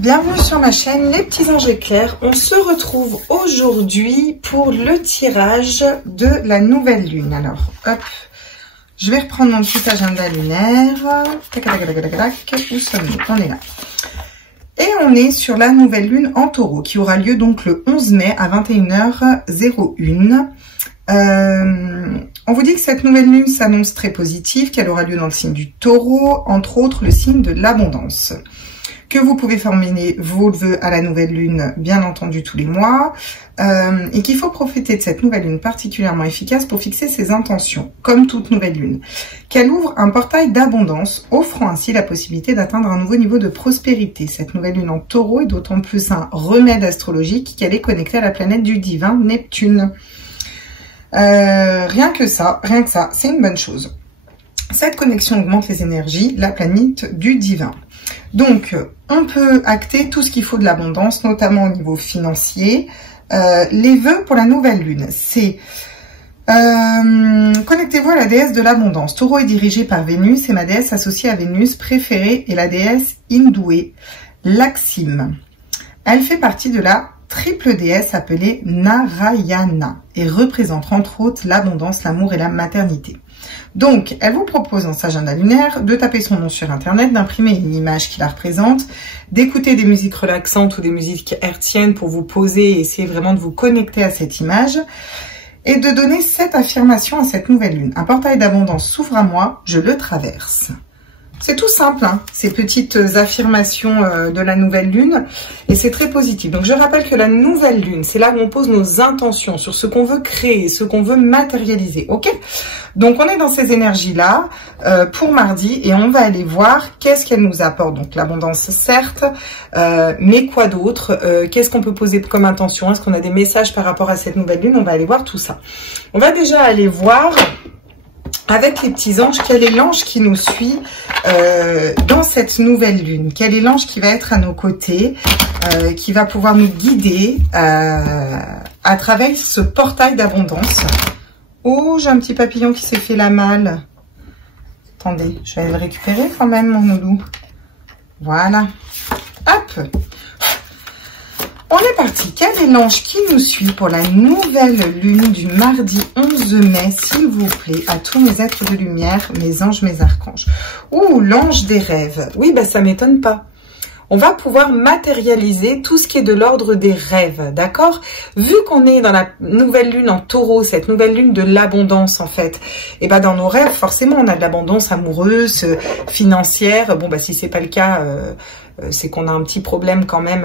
Bienvenue sur ma chaîne Les Petits Anges Éclairs. On se retrouve aujourd'hui pour le tirage de la nouvelle lune. Alors, hop, je vais reprendre mon petit agenda lunaire. Tac, tac, tac, tac, tac. Où sommes-nous? On est là. Et on est sur la nouvelle lune en taureau qui aura lieu donc le 11 mai à 21h01. On vous dit que cette nouvelle lune s'annonce très positive, qu'elle aura lieu dans le signe du taureau, entre autres le signe de l'abondance. Que vous pouvez formuler vos vœux à la nouvelle lune, bien entendu, tous les mois, et qu'il faut profiter de cette nouvelle lune particulièrement efficace pour fixer ses intentions, comme toute nouvelle lune. Qu'elle ouvre un portail d'abondance, offrant ainsi la possibilité d'atteindre un nouveau niveau de prospérité. Cette nouvelle lune en taureau est d'autant plus un remède astrologique qu'elle est connectée à la planète du divin Neptune. Rien que ça, c'est une bonne chose. Cette connexion augmente les énergies, la planète du divin. Donc, on peut acter tout ce qu'il faut de l'abondance, notamment au niveau financier. Les vœux pour la nouvelle lune, c'est connectez-vous à la déesse de l'abondance. Taureau est dirigé par Vénus et ma déesse associée à Vénus préférée est la déesse hindouée, Lakshmi. Elle fait partie de la triple déesse appelée Narayana et représente entre autres l'abondance, l'amour et la maternité. Donc, elle vous propose dans sa agenda lunaire de taper son nom sur internet, d'imprimer une image qui la représente, d'écouter des musiques relaxantes ou des musiques hertziennes pour vous poser et essayer vraiment de vous connecter à cette image et de donner cette affirmation à cette nouvelle lune. Un portail d'abondance s'ouvre à moi, je le traverse. C'est tout simple, hein, ces petites affirmations de la nouvelle lune, et c'est très positif. Donc je rappelle que la nouvelle lune, c'est là où on pose nos intentions sur ce qu'on veut créer, ce qu'on veut matérialiser, ok? Donc on est dans ces énergies-là pour mardi, et on va aller voir qu'est-ce qu'elle nous apporte. Donc l'abondance, certes, mais quoi d'autre? Qu'est-ce qu'on peut poser comme intention? Est-ce qu'on a des messages par rapport à cette nouvelle lune? On va aller voir tout ça. On va déjà aller voir avec les petits anges, quel est l'ange qui nous suit dans cette nouvelle lune? Quel est l'ange qui va être à nos côtés, qui va pouvoir nous guider à travers ce portail d'abondance? Oh, j'ai un petit papillon qui s'est fait la malle. Attendez, je vais aller le récupérer quand même, mon loulou. Voilà. Hop! On est parti. Quel est l'ange qui nous suit pour la nouvelle lune du mardi 11 mai, s'il vous plaît, à tous mes êtres de lumière, mes anges, mes archanges? Ouh, l'ange des rêves. Oui, bah ça m'étonne pas. On va pouvoir matérialiser tout ce qui est de l'ordre des rêves, d'accord? Vu qu'on est dans la nouvelle lune en taureau, cette nouvelle lune de l'abondance en fait, et ben dans nos rêves, forcément, on a de l'abondance amoureuse, financière. Bon, bah si c'est pas le cas, c'est qu'on a un petit problème quand même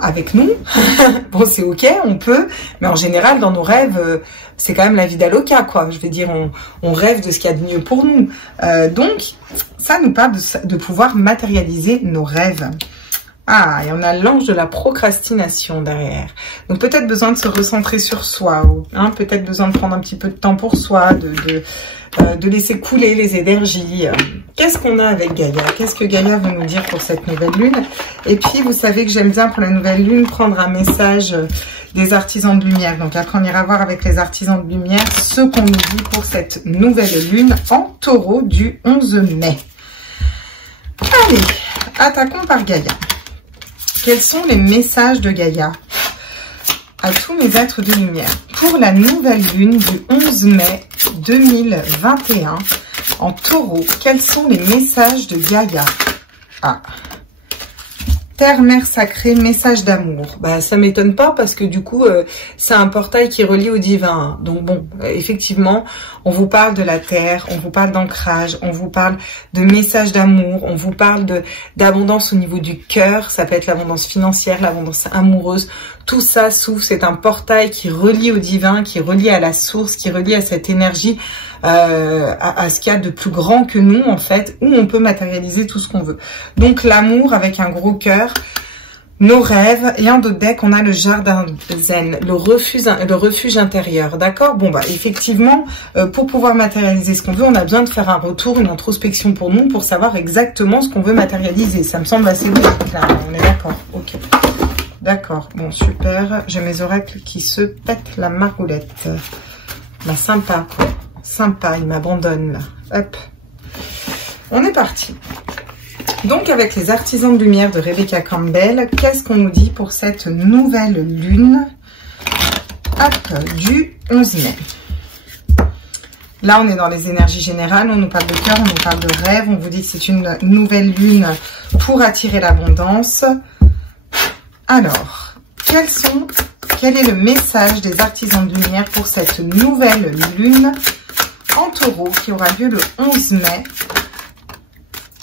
avec nous. Bon, c'est ok, on peut, mais en général, dans nos rêves, c'est quand même la vie d'Aloca, quoi. Je veux dire, on rêve de ce qu'il y a de mieux pour nous. Donc, ça nous parle de pouvoir matérialiser nos rêves. Ah, et on a l'ange de la procrastination derrière. Donc, peut-être besoin de se recentrer sur soi, hein, peut-être besoin de prendre un petit peu de temps pour soi, de laisser couler les énergies. Qu'est-ce qu'on a avec Gaïa? Qu'est-ce que Gaïa veut nous dire pour cette nouvelle lune? Et puis, vous savez que j'aime bien pour la nouvelle lune prendre un message des artisans de lumière. Donc, après, on ira voir avec les artisans de lumière ce qu'on nous dit pour cette nouvelle lune en taureau du 11 mai. Allez, attaquons par Gaïa. Quels sont les messages de Gaïa à tous mes êtres de lumière pour la nouvelle lune du 11 mai 2021 en taureau? Quels sont les messages de Gaïa? Ah, Terre, mère sacrée, message d'amour. Bah, ça m'étonne pas parce que du coup, c'est un portail qui relie au divin. Donc bon, effectivement, on vous parle de la terre, on vous parle d'ancrage, on vous parle de message d'amour, on vous parle d'abondance au niveau du cœur. Ça peut être l'abondance financière, l'abondance amoureuse. Tout ça s'ouvre, c'est un portail qui relie au divin, qui relie à la source, qui relie à cette énergie, à ce qu'il y a de plus grand que nous en fait, où on peut matérialiser tout ce qu'on veut. Donc l'amour avec un gros cœur, nos rêves, et en d'autres decks on a le jardin zen, le refuge intérieur, d'accord? Bon bah effectivement, pour pouvoir matérialiser ce qu'on veut, on a besoin de faire un retour, une introspection pour nous, pour savoir exactement ce qu'on veut matérialiser. Ça me semble assez logique là, on est d'accord? Ok. D'accord, bon super, j'ai mes oracles qui se pètent la margoulette. Bah sympa quoi, sympa, il m'abandonne là, hop. On est parti. Donc, avec les artisans de lumière de Rebecca Campbell, qu'est-ce qu'on nous dit pour cette nouvelle lune du 11 mai? Là, on est dans les énergies générales, on nous parle de cœur, on nous parle de rêve, on vous dit que c'est une nouvelle lune pour attirer l'abondance. Alors, quel est le message des artisans de lumière pour cette nouvelle lune en taureau qui aura lieu le 11 mai?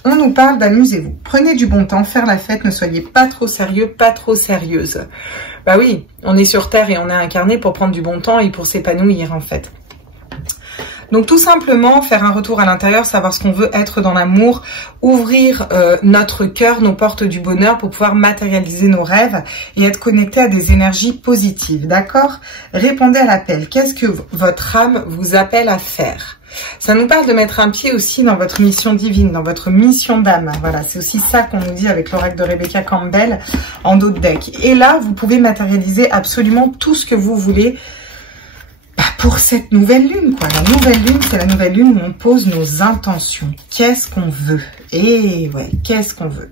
On nous parle d'amusez-vous. Prenez du bon temps, faire la fête, ne soyez pas trop sérieux, pas trop sérieuse. Bah oui, on est sur Terre et on est incarné pour prendre du bon temps et pour s'épanouir en fait. Donc tout simplement, faire un retour à l'intérieur, savoir ce qu'on veut être dans l'amour, ouvrir notre cœur, nos portes du bonheur pour pouvoir matérialiser nos rêves et être connecté à des énergies positives, d'accord? Répondez à l'appel. Qu'est-ce que votre âme vous appelle à faire? Ça nous parle de mettre un pied aussi dans votre mission divine, dans votre mission d'âme. Voilà, c'est aussi ça qu'on nous dit avec l'oracle de Rebecca Campbell en dos de deck. Et là, vous pouvez matérialiser absolument tout ce que vous voulez pour cette nouvelle lune, quoi. La nouvelle lune, c'est la nouvelle lune où on pose nos intentions. Qu'est-ce qu'on veut? Et ouais, qu'est-ce qu'on veut?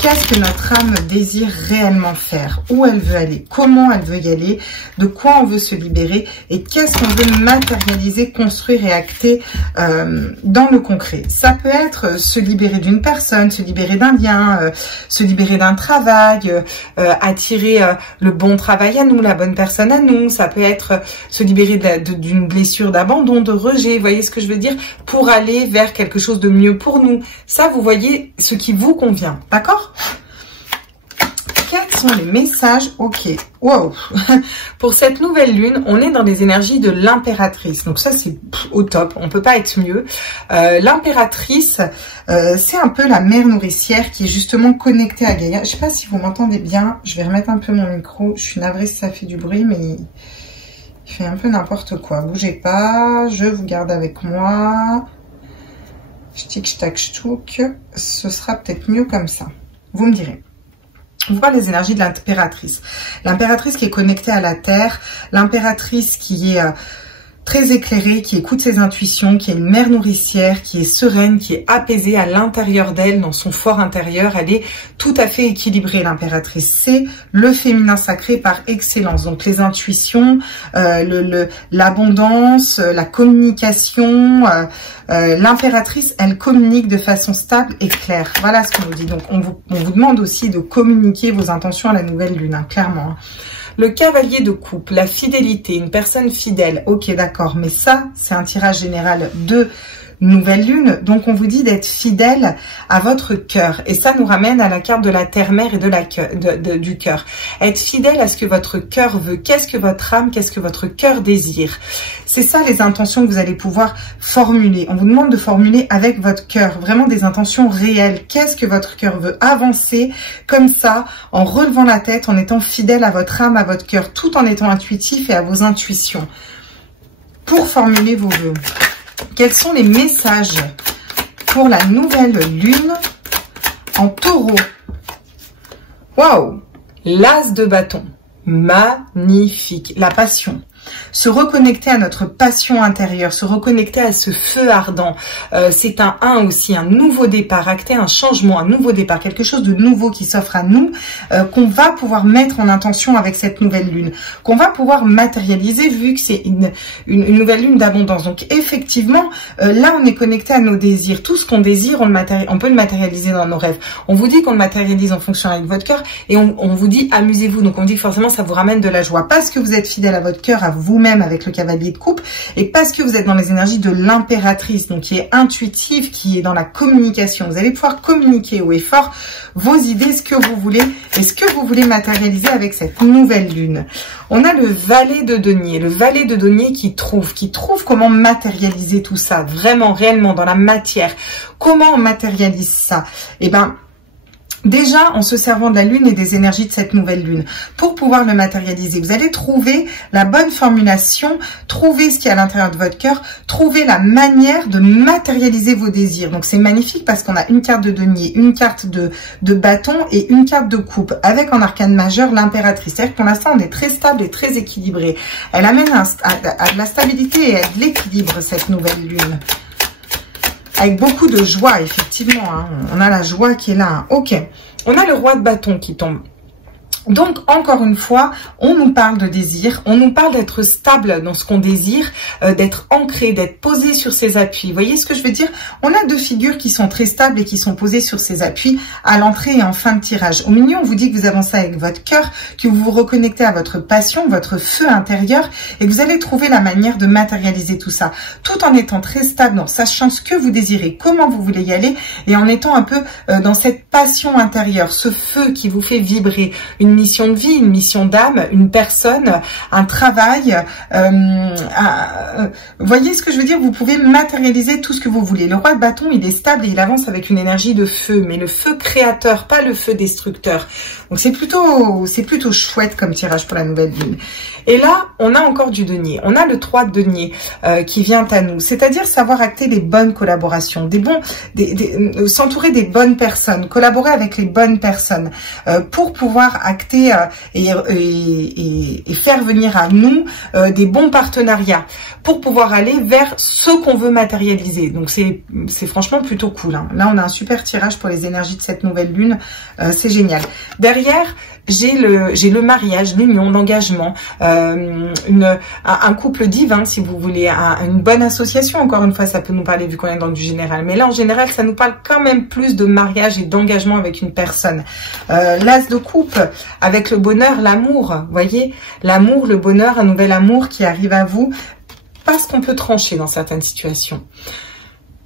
Qu'est-ce que notre âme désire réellement faire? Où elle veut aller? Comment elle veut y aller? De quoi on veut se libérer? Et qu'est-ce qu'on veut matérialiser, construire et acter dans le concret? Ça peut être se libérer d'une personne, se libérer d'un lien, se libérer d'un travail, attirer le bon travail à nous, la bonne personne à nous. Ça peut être se libérer d'une blessure d'abandon, de rejet, vous voyez ce que je veux dire, pour aller vers quelque chose de mieux pour nous. Ça, vous voyez ce qui vous convient, d'accord? Quels sont les messages? Ok, wow. Pour cette nouvelle lune, on est dans les énergies de l'impératrice. Donc ça, c'est au top, on peut pas être mieux. L'impératrice, c'est un peu la mère nourricière qui est justement connectée à Gaïa. Je sais pas si vous m'entendez bien, je vais remettre un peu mon micro. Je suis navrée si ça fait du bruit, mais il fait un peu n'importe quoi. Bougez pas, je vous garde avec moi. Ch'tic, ch'tac, ch'touk. Ce sera peut-être mieux comme ça. Vous me direz. On voit les énergies de l'impératrice. L'impératrice qui est connectée à la terre. L'impératrice qui est très éclairée, qui écoute ses intuitions, qui est une mère nourricière, qui est sereine, qui est apaisée à l'intérieur d'elle, dans son fort intérieur. Elle est tout à fait équilibrée, l'impératrice. C'est le féminin sacré par excellence. Donc les intuitions, l'abondance, la communication. L'impératrice, elle communique de façon stable et claire. Voilà ce qu'on nous dit. Donc on vous demande aussi de communiquer vos intentions à la nouvelle lune, hein, clairement. Le cavalier de coupe, la fidélité, une personne fidèle. Ok, d'accord, mais ça, c'est un tirage général de nouvelle lune. Donc, on vous dit d'être fidèle à votre cœur. Et ça nous ramène à la carte de la terre-mère et du cœur. Être fidèle à ce que votre cœur veut. Qu'est-ce que votre âme, qu'est-ce que votre cœur désire? C'est ça les intentions que vous allez pouvoir formuler. On vous demande de formuler avec votre cœur. Vraiment des intentions réelles. Qu'est-ce que votre cœur veut? Avancer comme ça, en relevant la tête, en étant fidèle à votre âme, à votre cœur, tout en étant intuitif et à vos intuitions. Pour formuler vos vœux. Quels sont les messages pour la nouvelle lune en taureau? Waouh! L'as de bâton. Magnifique. La passion. Se reconnecter à notre passion intérieure, se reconnecter à ce feu ardent. C'est un 1 aussi, un nouveau départ, acter un changement, un nouveau départ, quelque chose de nouveau qui s'offre à nous, qu'on va pouvoir mettre en intention avec cette nouvelle lune, qu'on va pouvoir matérialiser vu que c'est une nouvelle lune d'abondance. Donc effectivement, là on est connecté à nos désirs. Tout ce qu'on désire, on peut le matérialiser dans nos rêves. On vous dit qu'on le matérialise en fonction avec votre cœur et on vous dit amusez-vous. Donc on dit que forcément ça vous ramène de la joie parce que vous êtes fidèle à votre cœur, à vous-même avec le cavalier de coupe et parce que vous êtes dans les énergies de l'impératrice, donc qui est intuitive, qui est dans la communication. Vous allez pouvoir communiquer haut et fort vos idées, ce que vous voulez et ce que vous voulez matérialiser avec cette nouvelle lune. On a le valet de denier, qui trouve comment matérialiser tout ça, vraiment, réellement, dans la matière. Comment on matérialise ça? Eh ben, déjà, en se servant de la lune et des énergies de cette nouvelle lune, pour pouvoir le matérialiser, vous allez trouver la bonne formulation, trouver ce qui est à l'intérieur de votre cœur, trouver la manière de matérialiser vos désirs. Donc c'est magnifique parce qu'on a une carte de denier, une carte de bâton et une carte de coupe, avec en arcane majeur l'impératrice. C'est-à-dire que pour l'instant, on est très stable et très équilibré. Elle amène à de la stabilité et à de l'équilibre, cette nouvelle lune. avec beaucoup de joie, effectivement. Hein. On a la joie qui est là. Hein. Ok, on a le roi de bâton qui tombe. Donc, encore une fois, on nous parle de désir, on nous parle d'être stable dans ce qu'on désire, d'être ancré, d'être posé sur ses appuis. Vous voyez ce que je veux dire? On a deux figures qui sont très stables et qui sont posées sur ses appuis à l'entrée et en fin de tirage. Au milieu, on vous dit que vous avancez avec votre cœur, que vous vous reconnectez à votre passion, votre feu intérieur, et que vous allez trouver la manière de matérialiser tout ça, tout en étant très stable, en sachant ce que vous désirez, comment vous voulez y aller, et en étant un peu dans cette passion intérieure, ce feu qui vous fait vibrer, une mission de vie, une mission d'âme, une personne, un travail. Voyez ce que je veux dire? Vous pouvez matérialiser tout ce que vous voulez. Le roi de bâton, il est stable et il avance avec une énergie de feu, mais le feu créateur, pas le feu destructeur. Donc c'est plutôt chouette comme tirage pour la nouvelle lune. Et là, on a encore du denier. On a le 3 de denier qui vient à nous. C'est-à-dire savoir acter les bonnes collaborations, s'entourer des bonnes personnes, collaborer avec les bonnes personnes pour pouvoir acter et faire venir à nous des bons partenariats pour pouvoir aller vers ce qu'on veut matérialiser. Donc c'est franchement plutôt cool. Hein. Là, on a un super tirage pour les énergies de cette nouvelle lune. C'est génial. Derrière, j'ai le mariage, l'union, l'engagement, un couple divin, si vous voulez, une bonne association. Encore une fois, ça peut nous parler vu qu'on est dans du général. Mais là, en général, ça nous parle quand même plus de mariage et d'engagement avec une personne. L'as de coupe, avec le bonheur, l'amour, voyez, l'amour, le bonheur, un nouvel amour qui arrive à vous, parce qu'on peut trancher dans certaines situations.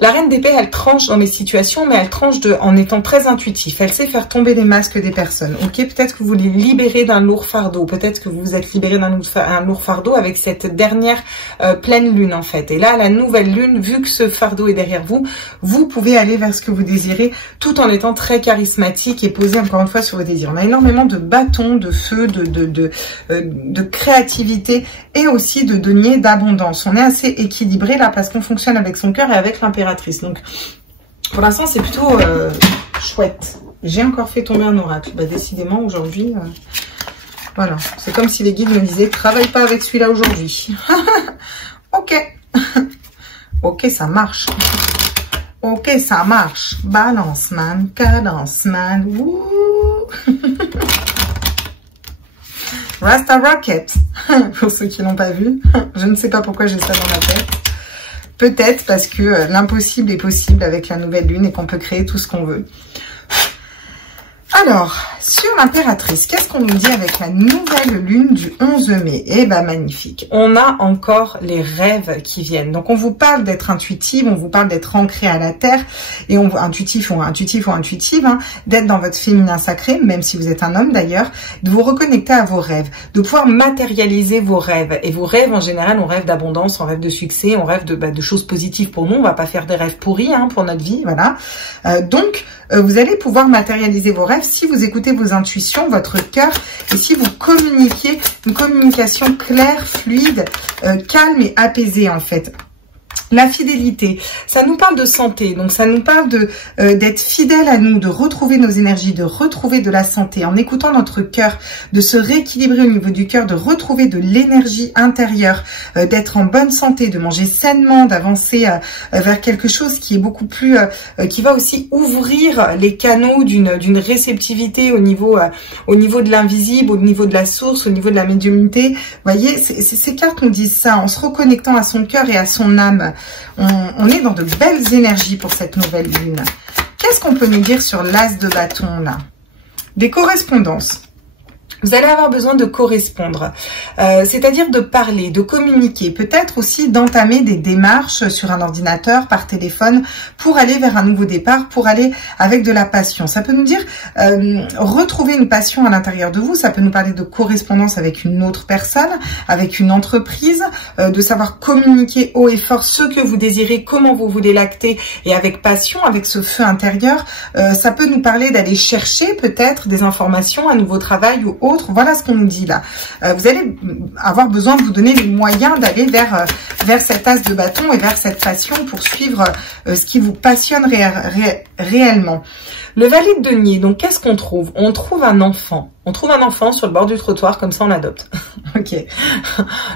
La reine d'épée, elle tranche dans les situations, mais elle tranche en étant très intuitif. Elle sait faire tomber les masques des personnes. Ok, peut-être que vous les libérez d'un lourd fardeau. Peut-être que vous vous êtes libéré d'un lourd fardeau avec cette dernière pleine lune, en fait. Et là, la nouvelle lune, vu que ce fardeau est derrière vous, vous pouvez aller vers ce que vous désirez, tout en étant très charismatique et posé encore une fois sur vos désirs. On a énormément de bâtons, de feu, de créativité et aussi de denier, d'abondance. On est assez équilibré là parce qu'on fonctionne avec son cœur et avec l'impératrice. Donc, pour l'instant, c'est plutôt chouette. J'ai encore fait tomber un oracle. Bah, décidément, aujourd'hui, voilà. C'est comme si les guides me disaient, travaille pas avec celui-là aujourd'hui. Ok. Ok, ça marche. Ok, ça marche. Balance, man. Cadence, man. Wouh. Rasta Rocket. Pour ceux qui n'ont pas vu. Je ne sais pas pourquoi j'ai ça dans ma tête. Peut-être parce que l'impossible est possible avec la nouvelle lune et qu'on peut créer tout ce qu'on veut. Alors, sur l'impératrice, qu'est-ce qu'on nous dit avec la nouvelle lune du 11 mai? Eh ben, magnifique. On a encore les rêves qui viennent. Donc, on vous parle d'être intuitive, on vous parle d'être ancré à la terre, et intuitive, hein, d'être dans votre féminin sacré, même si vous êtes un homme d'ailleurs, de vous reconnecter à vos rêves, de pouvoir matérialiser vos rêves. Et vos rêves, en général, on rêve d'abondance, on rêve de succès, on rêve de choses positives pour nous. On va pas faire des rêves pourris hein, pour notre vie, voilà. Donc, vous allez pouvoir matérialiser vos rêves si vous écoutez vos intuitions, votre cœur, et si vous communiquez une communication claire, fluide, calme et apaisée en fait. La fidélité, ça nous parle de santé, donc ça nous parle d'être fidèle à nous, de retrouver nos énergies, de retrouver de la santé, en écoutant notre cœur, de se rééquilibrer au niveau du cœur, de retrouver de l'énergie intérieure, d'être en bonne santé, de manger sainement, d'avancer vers quelque chose qui est beaucoup plus, qui va aussi ouvrir les canaux d'une réceptivité au niveau de l'invisible, au niveau de la source, au niveau de la médiumnité. Vous voyez, ces cartes nous disent ça, en se reconnectant à son cœur et à son âme. On est dans de belles énergies pour cette nouvelle lune. Qu'est-ce qu'on peut nous dire sur l'as de bâton là? Des correspondances. Vous allez avoir besoin de correspondre, c'est-à-dire de parler, de communiquer, peut-être aussi d'entamer des démarches sur un ordinateur, par téléphone, pour aller vers un nouveau départ, pour aller avec de la passion. Ça peut nous dire retrouver une passion à l'intérieur de vous, ça peut nous parler de correspondance avec une autre personne, avec une entreprise, de savoir communiquer haut et fort ce que vous désirez, comment vous voulez l'acter et avec passion, avec ce feu intérieur. Ça peut nous parler d'aller chercher peut-être des informations, un nouveau travail ou autre. Voilà ce qu'on nous dit là. Vous allez avoir besoin de vous donner les moyens d'aller vers cet as de bâton et vers cette passion pour suivre ce qui vous passionne réellement. Le valet de denier, donc qu'est-ce qu'on trouve? On trouve un enfant. On trouve un enfant sur le bord du trottoir, comme ça on l'adopte. Ok.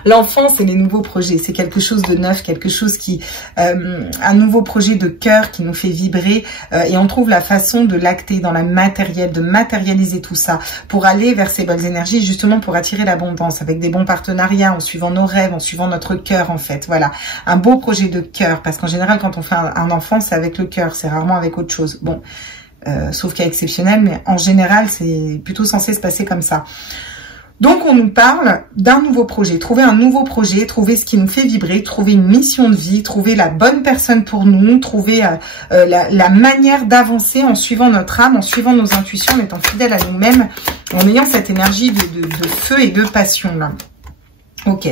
L'enfant, c'est les nouveaux projets. C'est quelque chose de neuf, quelque chose qui... un nouveau projet de cœur qui nous fait vibrer. Et on trouve la façon de l'acter dans la matériel, de matérialiser tout ça pour aller vers ces belles énergies, justement pour attirer l'abondance avec des bons partenariats, en suivant nos rêves, en suivant notre cœur en fait. Voilà, un beau projet de cœur. Parce qu'en général, quand on fait un enfant, c'est avec le cœur. C'est rarement avec autre chose. Bon... sauf cas exceptionnel, mais en général, c'est plutôt censé se passer comme ça. Donc, on nous parle d'un nouveau projet. Trouver un nouveau projet, trouver ce qui nous fait vibrer, trouver une mission de vie, trouver la bonne personne pour nous, trouver la manière d'avancer en suivant notre âme, en suivant nos intuitions, en étant fidèle à nous-mêmes, en ayant cette énergie de feu et de passion là. Ok.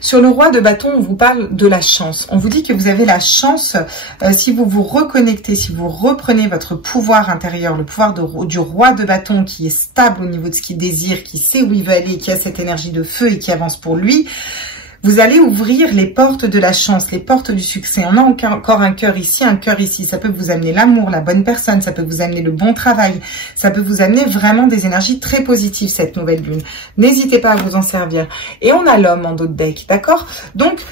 Sur le roi de bâton, on vous parle de la chance. On vous dit que vous avez la chance, si vous vous reconnectez, si vous reprenez votre pouvoir intérieur, le pouvoir du roi de bâton qui est stable au niveau de ce qu'il désire, qui sait où il veut aller, qui a cette énergie de feu et qui avance pour lui. Vous allez ouvrir les portes de la chance, les portes du succès. On a encore un cœur ici, un cœur ici. Ça peut vous amener l'amour, la bonne personne. Ça peut vous amener le bon travail. Ça peut vous amener vraiment des énergies très positives, cette nouvelle lune. N'hésitez pas à vous en servir. Et on a l'homme en dos de deck, d'accord? Donc,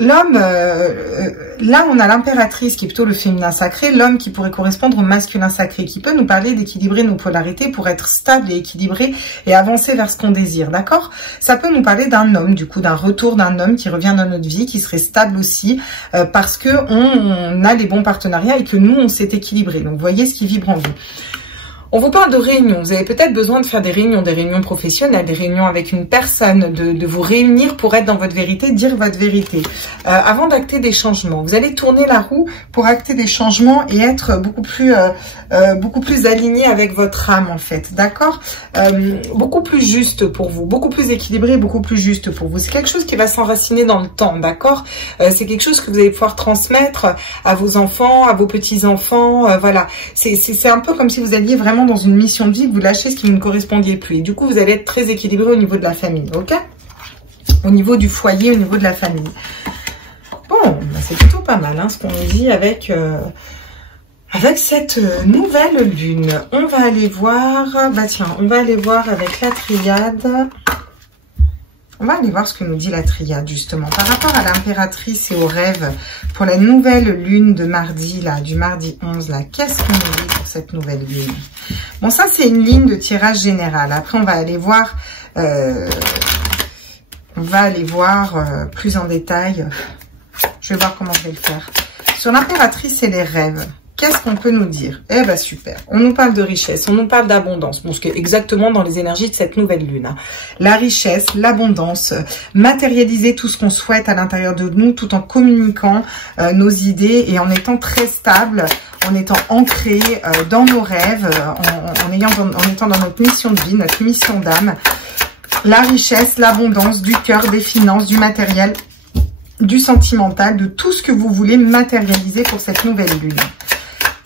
l'homme, là on a l'impératrice qui est plutôt le féminin sacré, l'homme qui pourrait correspondre au masculin sacré, qui peut nous parler d'équilibrer nos polarités pour être stable et équilibré et avancer vers ce qu'on désire, d'accord? Ça peut nous parler d'un homme, du coup d'un retour d'un homme qui revient dans notre vie, qui serait stable aussi, parce que on a les bons partenariats et que nous on s'est équilibré. Donc voyez ce qui vibre en vous. On vous parle de réunions. Vous avez peut-être besoin de faire des réunions professionnelles, des réunions avec une personne, de vous réunir pour être dans votre vérité, dire votre vérité. Avant d'acter des changements, vous allez tourner la roue pour acter des changements et être beaucoup plus aligné avec votre âme en fait, d'accord? Beaucoup plus juste pour vous, beaucoup plus équilibré, beaucoup plus juste pour vous. C'est quelque chose qui va s'enraciner dans le temps, d'accord? C'est quelque chose que vous allez pouvoir transmettre à vos enfants, à vos petits-enfants, voilà. C'est un peu comme si vous alliez vraiment dans une mission de vie, vous lâchez ce qui ne correspondiez plus. Et du coup, vous allez être très équilibré au niveau de la famille, ok? Au niveau du foyer, au niveau de la famille. Bon, c'est plutôt pas mal, hein, ce qu'on nous dit avec cette nouvelle lune. On va aller voir, bah tiens, on va aller voir avec la triade. On va aller voir ce que nous dit la triade, justement, par rapport à l'impératrice et aux rêves pour la nouvelle lune de mardi, là, du mardi 11, là. Qu'est-ce qu'on nous dit pour cette nouvelle lune? Bon, ça, c'est une ligne de tirage général. Après, on va aller voir, plus en détail. Je vais voir comment je vais le faire. Sur l'impératrice et les rêves. Qu'est-ce qu'on peut nous dire? Eh ben super, on nous parle de richesse, on nous parle d'abondance, bon, ce qui est exactement dans les énergies de cette nouvelle lune. Hein. La richesse, l'abondance, matérialiser tout ce qu'on souhaite à l'intérieur de nous, tout en communiquant nos idées et en étant très stable, en étant ancré dans nos rêves, en étant dans notre mission de vie, notre mission d'âme. La richesse, l'abondance, du cœur, des finances, du matériel, du sentimental, de tout ce que vous voulez matérialiser pour cette nouvelle lune.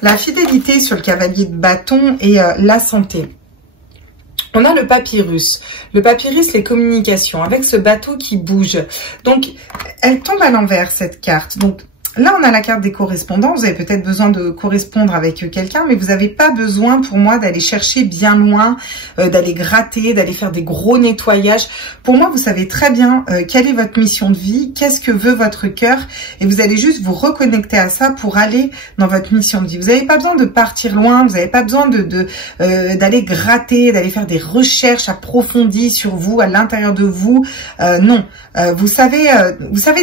La fidélité sur le cavalier de bâton et la santé. On a le papyrus. Le papyrus, les communications, avec ce bateau qui bouge. Donc, elle tombe à l'envers, cette carte. Donc, là, on a la carte des correspondants. Vous avez peut-être besoin de correspondre avec quelqu'un, mais vous n'avez pas besoin, pour moi, d'aller chercher bien loin, d'aller gratter, d'aller faire des gros nettoyages. Pour moi, vous savez très bien quelle est votre mission de vie, qu'est-ce que veut votre cœur, et vous allez juste vous reconnecter à ça pour aller dans votre mission de vie. Vous n'avez pas besoin de partir loin, vous n'avez pas besoin d'aller gratter, d'aller faire des recherches approfondies sur vous, à l'intérieur de vous. Non, vous savez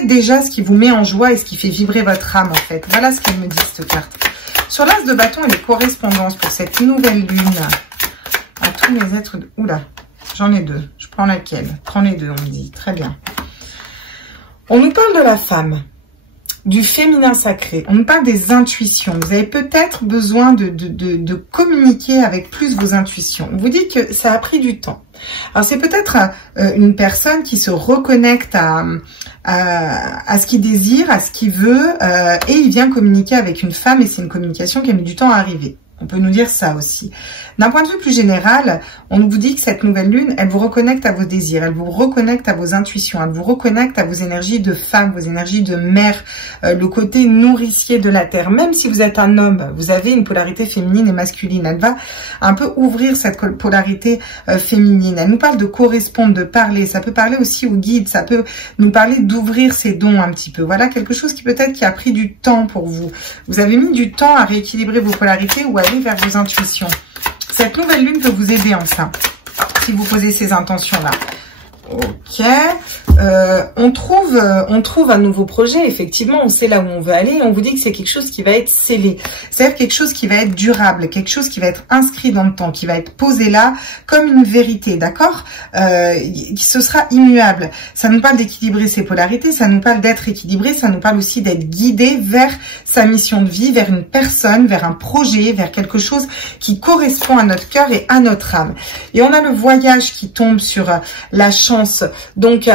déjà ce qui vous met en joie et ce qui fait vibrer votre âme en fait. Voilà ce qu'elle me dit cette carte. Sur l'as de bâton et les correspondances pour cette nouvelle lune à tous mes êtres de... Oula, j'en ai deux. Je prends laquelle? Prends les deux, on me dit. Très bien. On nous parle de la femme, du féminin sacré. On nous parle des intuitions. Vous avez peut-être besoin de communiquer avec plus vos intuitions. On vous dit que ça a pris du temps. Alors c'est peut-être une personne qui se reconnecte à ce qu'il désire, à ce qu'il veut, et il vient communiquer avec une femme et c'est une communication qui a mis du temps à arriver. On peut nous dire ça aussi. D'un point de vue plus général, on vous dit que cette nouvelle lune, elle vous reconnecte à vos désirs, elle vous reconnecte à vos intuitions, elle vous reconnecte à vos énergies de femme, vos énergies de mère, le côté nourricier de la terre. Même si vous êtes un homme, vous avez une polarité féminine et masculine. Elle va un peu ouvrir cette polarité féminine. Elle nous parle de correspondre, de parler. Ça peut parler aussi au guide, ça peut nous parler d'ouvrir ses dons un petit peu. Voilà quelque chose qui peut-être qui a pris du temps pour vous. Vous avez mis du temps à rééquilibrer vos polarités ou à aller vers vos intuitions. Cette nouvelle lune peut vous aider en ça, si vous posez ces intentions-là. Ok, on trouve un nouveau projet, effectivement, on sait là où on veut aller, et on vous dit que c'est quelque chose qui va être scellé, c'est-à-dire quelque chose qui va être durable, quelque chose qui va être inscrit dans le temps, qui va être posé là comme une vérité, d'accord, ce sera immuable. Ça nous parle d'équilibrer ses polarités, ça nous parle d'être équilibré, ça nous parle aussi d'être guidé vers sa mission de vie, vers une personne, vers un projet, vers quelque chose qui correspond à notre cœur et à notre âme. Et on a le voyage qui tombe sur la chance. Donc,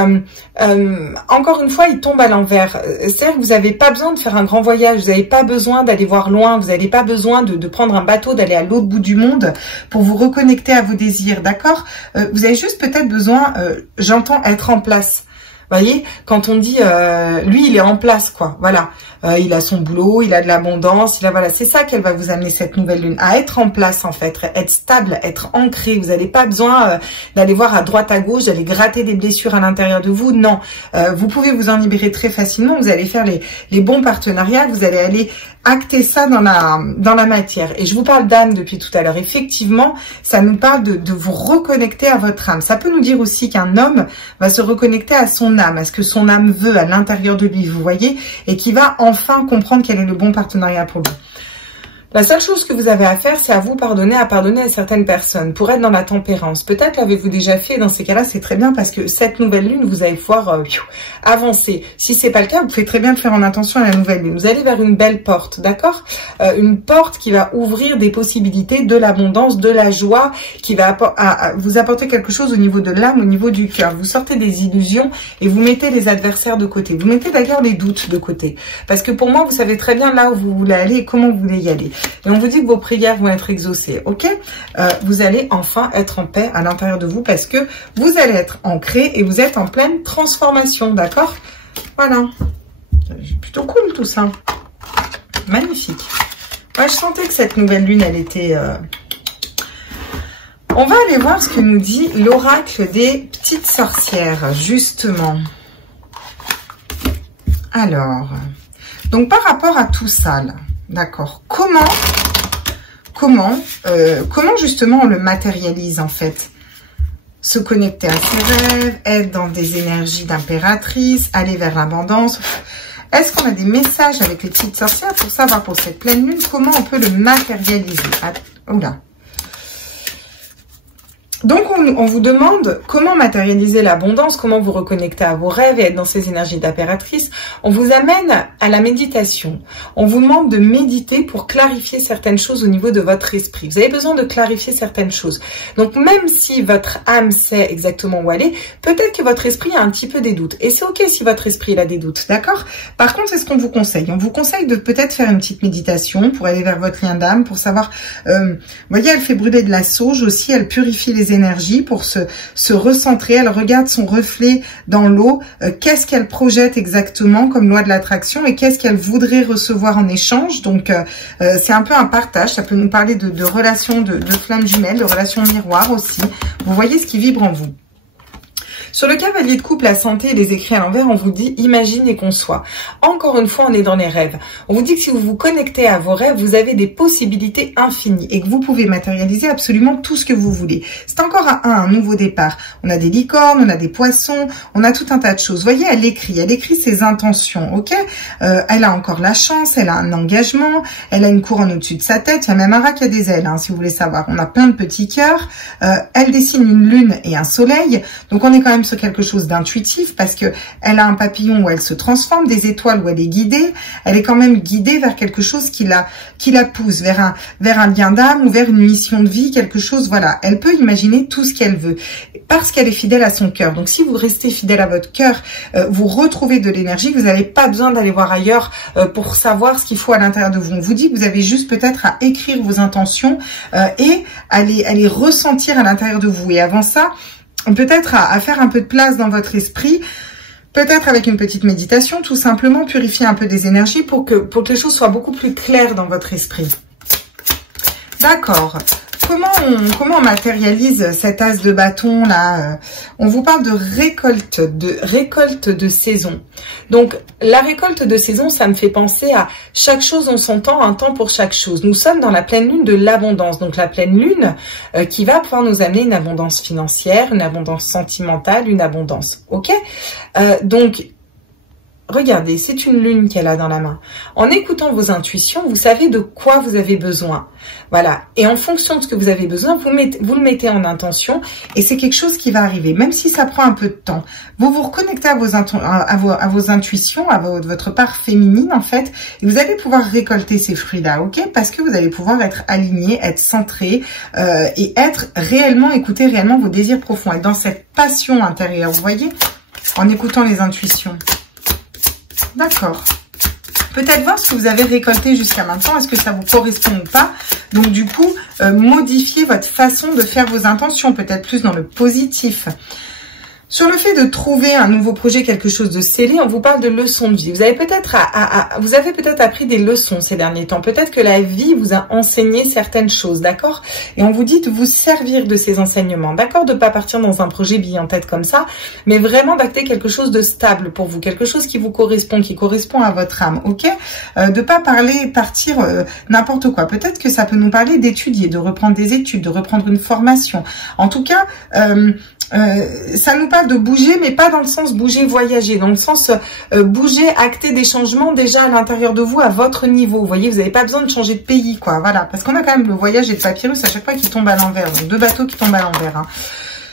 encore une fois, il tombe à l'envers. C'est-à-dire que vous n'avez pas besoin de faire un grand voyage, vous n'avez pas besoin d'aller voir loin, vous n'avez pas besoin de prendre un bateau, d'aller à l'autre bout du monde pour vous reconnecter à vos désirs, d'accord? Vous avez juste peut-être besoin, j'entends, être en place. Vous voyez, quand on dit, lui, il est en place, quoi. Voilà, il a son boulot, il a de l'abondance, voilà, c'est ça qu'elle va vous amener cette nouvelle lune, à être en place en fait, être stable, être ancré. Vous n'avez pas besoin d'aller voir à droite, à gauche, d'aller gratter des blessures à l'intérieur de vous. Non, vous pouvez vous en libérer très facilement. Vous allez faire les bons partenariats, vous allez aller acter ça dans la matière. Et je vous parle d'âme depuis tout à l'heure. Effectivement, ça nous parle de vous reconnecter à votre âme. Ça peut nous dire aussi qu'un homme va se reconnecter à son âme, à ce que son âme veut à l'intérieur de lui, vous voyez, et qui va enfin comprendre quel est le bon partenariat pour lui. La seule chose que vous avez à faire, c'est à vous pardonner, à pardonner à certaines personnes pour être dans la tempérance. Peut-être l'avez-vous déjà fait, dans ces cas-là, c'est très bien parce que cette nouvelle lune, vous allez pouvoir avancer. Si c'est pas le cas, vous pouvez très bien le faire en intention à la nouvelle lune. Vous allez vers une belle porte, d'accord? Une porte qui va ouvrir des possibilités, de l'abondance, de la joie, qui va vous apporter quelque chose au niveau de l'âme, au niveau du cœur. Vous sortez des illusions et vous mettez les adversaires de côté. Vous mettez d'ailleurs les doutes de côté. Parce que pour moi, vous savez très bien là où vous voulez aller et comment vous voulez y aller. Et on vous dit que vos prières vont être exaucées, ok? Vous allez enfin être en paix à l'intérieur de vous parce que vous allez être ancré et vous êtes en pleine transformation, d'accord? Voilà. Plutôt cool tout ça. Magnifique. Ouais, je sentais que cette nouvelle lune, elle était... On va aller voir ce que nous dit l'oracle des petites sorcières, justement. Alors, donc par rapport à tout ça, là, d'accord. Comment justement on le matérialise en fait? Se connecter à ses rêves, être dans des énergies d'impératrice, aller vers l'abondance. Est-ce qu'on a des messages avec les petites sorcières pour savoir pour cette pleine lune comment on peut le matérialiser? Oula. Donc, on vous demande comment matérialiser l'abondance, comment vous reconnecter à vos rêves et être dans ces énergies d'impératrice. On vous amène à la méditation. On vous demande de méditer pour clarifier certaines choses au niveau de votre esprit. Vous avez besoin de clarifier certaines choses. Donc, même si votre âme sait exactement où aller, peut-être que votre esprit a un petit peu des doutes. Et c'est ok si votre esprit a des doutes, d'accord? Par contre, c'est ce qu'on vous conseille. On vous conseille de peut-être faire une petite méditation pour aller vers votre lien d'âme, pour savoir... vous voyez, elle fait brûler de la sauge aussi, elle purifie les énergies pour se recentrer. Elle regarde son reflet dans l'eau. Qu'est-ce qu'elle projette exactement comme loi de l'attraction et qu'est-ce qu'elle voudrait recevoir en échange. Donc, c'est un peu un partage. Ça peut nous parler de relations de flammes jumelles, de relations miroirs aussi. Vous voyez ce qui vibre en vous. Sur le cavalier de coupe, la santé et les écrits à l'envers, on vous dit imagine et conçoit. Encore une fois, on est dans les rêves. On vous dit que si vous vous connectez à vos rêves, vous avez des possibilités infinies et que vous pouvez matérialiser absolument tout ce que vous voulez. C'est encore un nouveau départ. On a des licornes, on a des poissons, on a tout un tas de choses. Vous voyez, elle écrit ses intentions, ok? Elle a encore la chance, elle a un engagement, elle a une couronne au-dessus de sa tête. Il y a même un rat qui a des ailes, hein, si vous voulez savoir. On a plein de petits cœurs. Elle dessine une lune et un soleil. Donc, on est quand même même sur quelque chose d'intuitif parce que elle a un papillon où elle se transforme, des étoiles où elle est guidée. Elle est quand même guidée vers quelque chose qui la pousse, vers un lien d'âme ou vers une mission de vie, quelque chose, voilà. Elle peut imaginer tout ce qu'elle veut parce qu'elle est fidèle à son cœur. Donc, si vous restez fidèle à votre cœur, vous retrouvez de l'énergie. Vous n'avez pas besoin d'aller voir ailleurs pour savoir ce qu'il faut à l'intérieur de vous. On vous dit que vous avez juste peut-être à écrire vos intentions et à les ressentir à l'intérieur de vous. Et avant ça, peut-être à faire un peu de place dans votre esprit, peut-être avec une petite méditation, tout simplement purifier un peu des énergies pour que les choses soient beaucoup plus claires dans votre esprit. D'accord. Comment on matérialise cet as de bâton là? On vous parle de récolte de saison. Donc la récolte de saison, ça me fait penser à chaque chose en son temps, un temps pour chaque chose. Nous sommes dans la pleine lune de l'abondance. Donc la pleine lune qui va pouvoir nous amener une abondance financière, une abondance sentimentale, une abondance. Ok? Donc regardez, c'est une lune qu'elle a dans la main. En écoutant vos intuitions, vous savez de quoi vous avez besoin. Voilà. Et en fonction de ce que vous avez besoin, vous le mettez en intention et c'est quelque chose qui va arriver. Même si ça prend un peu de temps, vous vous reconnectez à vos intuitions, à votre part féminine en fait, et vous allez pouvoir récolter ces fruits-là, ok? Parce que vous allez pouvoir être aligné, être centré et écouter réellement vos désirs profonds, être dans cette passion intérieure, vous voyez? En écoutant les intuitions. D'accord. Peut-être voir ce que vous avez récolté jusqu'à maintenant. Est-ce que ça vous correspond ou pas? Donc du coup, modifiez votre façon de faire vos intentions. Peut-être plus dans le positif. Sur le fait de trouver un nouveau projet, quelque chose de scellé, on vous parle de leçons de vie. Vous avez peut-être appris des leçons ces derniers temps. Peut-être que la vie vous a enseigné certaines choses, d'accord? Et on vous dit de vous servir de ces enseignements, d'accord? De pas partir dans un projet bille en tête comme ça, mais vraiment d'acter quelque chose de stable pour vous, quelque chose qui vous correspond, qui correspond à votre âme, ok? De pas partir n'importe quoi. Peut-être que ça peut nous parler d'étudier, de reprendre des études, de reprendre une formation. En tout cas, ça nous parle de bouger, mais pas dans le sens bouger, voyager, dans le sens bouger, acter des changements déjà à l'intérieur de vous, à votre niveau. Vous voyez, vous n'avez pas besoin de changer de pays, quoi. Voilà, parce qu'on a quand même le voyage et le papyrus à chaque fois qui tombe à l'envers. Donc 2 bateaux qui tombent à l'envers. Hein.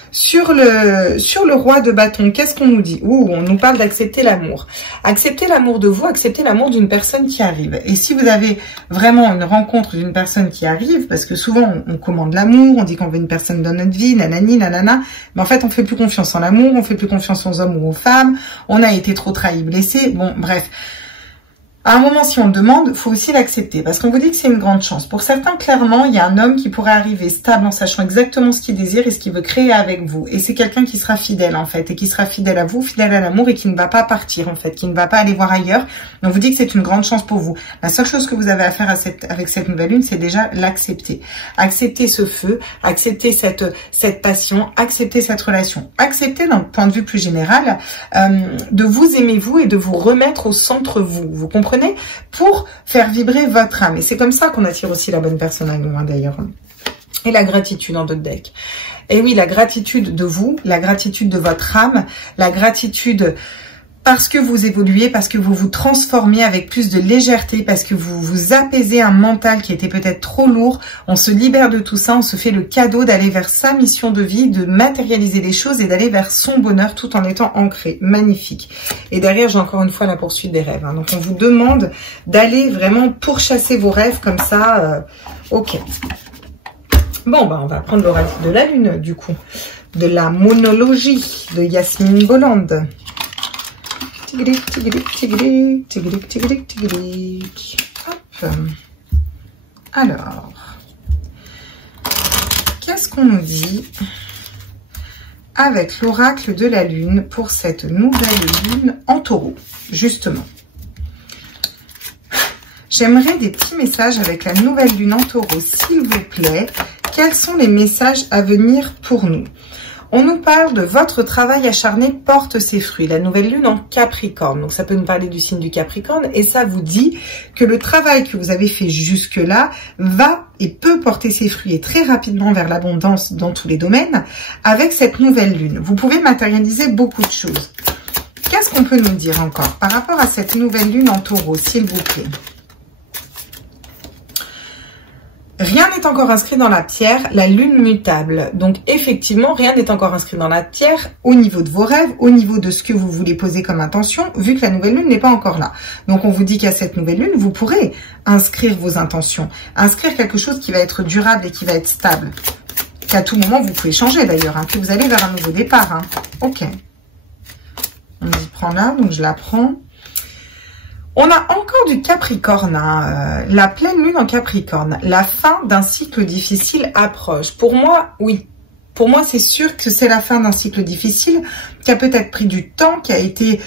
Sur le roi de bâton, qu'est-ce qu'on nous dit? On nous parle d'accepter l'amour. Accepter l'amour de vous, accepter l'amour d'une personne qui arrive. Et si vous avez vraiment une rencontre d'une personne qui arrive, parce que souvent on commande l'amour, on dit qu'on veut une personne dans notre vie, nanani, nanana, mais en fait on fait plus confiance en l'amour, on fait plus confiance aux hommes ou aux femmes, on a été trop trahi, blessé, bon bref. À un moment, si on le demande, il faut aussi l'accepter parce qu'on vous dit que c'est une grande chance. Pour certains, clairement, il y a un homme qui pourrait arriver stable en sachant exactement ce qu'il désire et ce qu'il veut créer avec vous. Et c'est quelqu'un qui sera fidèle, en fait, et qui sera fidèle à vous, fidèle à l'amour et qui ne va pas partir, en fait, qui ne va pas aller voir ailleurs. On vous dit que c'est une grande chance pour vous. La seule chose que vous avez à faire avec cette nouvelle lune, c'est déjà l'accepter. Accepter ce feu, accepter cette passion, accepter cette relation. Accepter, d'un point de vue plus général, de vous aimer vous et de vous remettre au centre vous. Vous comprenez? Pour faire vibrer votre âme. Et c'est comme ça qu'on attire aussi la bonne personne à nous, hein, d'ailleurs. Et la gratitude en d'autres decks. Et oui, la gratitude de vous, la gratitude de votre âme, la gratitude parce que vous évoluez, parce que vous vous transformez avec plus de légèreté, parce que vous vous apaisez un mental qui était peut-être trop lourd. On se libère de tout ça, on se fait le cadeau d'aller vers sa mission de vie, de matérialiser les choses et d'aller vers son bonheur tout en étant ancré. Magnifique. Et derrière, j'ai encore une fois la poursuite des rêves. Hein. Donc, on vous demande d'aller vraiment pourchasser vos rêves comme ça. Ok. Bon, bah, on va prendre l'oracle de la lune, du coup. De la monologie de Yasmine Bolland. Tigric, tigric, tigric, tigric, tigric, tigric. Hop. Alors, qu'est-ce qu'on nous dit avec l'oracle de la lune pour cette nouvelle lune en taureau, justement? J'aimerais des petits messages avec la nouvelle lune en taureau, s'il vous plaît. Quels sont les messages à venir pour nous? On nous parle de votre travail acharné porte ses fruits. La nouvelle lune en Capricorne. Donc, ça peut nous parler du signe du Capricorne. Et ça vous dit que le travail que vous avez fait jusque-là va et peut porter ses fruits et très rapidement vers l'abondance dans tous les domaines avec cette nouvelle lune. Vous pouvez matérialiser beaucoup de choses. Qu'est-ce qu'on peut nous dire encore par rapport à cette nouvelle lune en taureau, s'il vous plaît? Rien n'est encore inscrit dans la pierre, la lune mutable. Donc effectivement, rien n'est encore inscrit dans la pierre au niveau de vos rêves, au niveau de ce que vous voulez poser comme intention, vu que la nouvelle lune n'est pas encore là. Donc on vous dit qu'à cette nouvelle lune, vous pourrez inscrire vos intentions, inscrire quelque chose qui va être durable et qui va être stable. Qu'à tout moment, vous pouvez changer d'ailleurs, hein, que vous allez vers un nouveau départ. Hein. Ok. On y prend là, donc je la prends. On a encore du Capricorne, hein, la pleine lune en Capricorne. La fin d'un cycle difficile approche. Pour moi, oui. Pour moi, c'est sûr que c'est la fin d'un cycle difficile qui a peut-être pris du temps, qui a été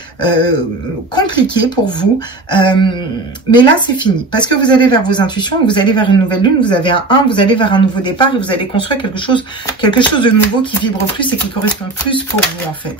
compliqué pour vous. Mais là, c'est fini. Parce que vous allez vers vos intuitions, vous allez vers une nouvelle lune, vous avez un 1, vous allez vers un nouveau départ et vous allez construire quelque chose de nouveau qui vibre plus et qui correspond plus pour vous, en fait.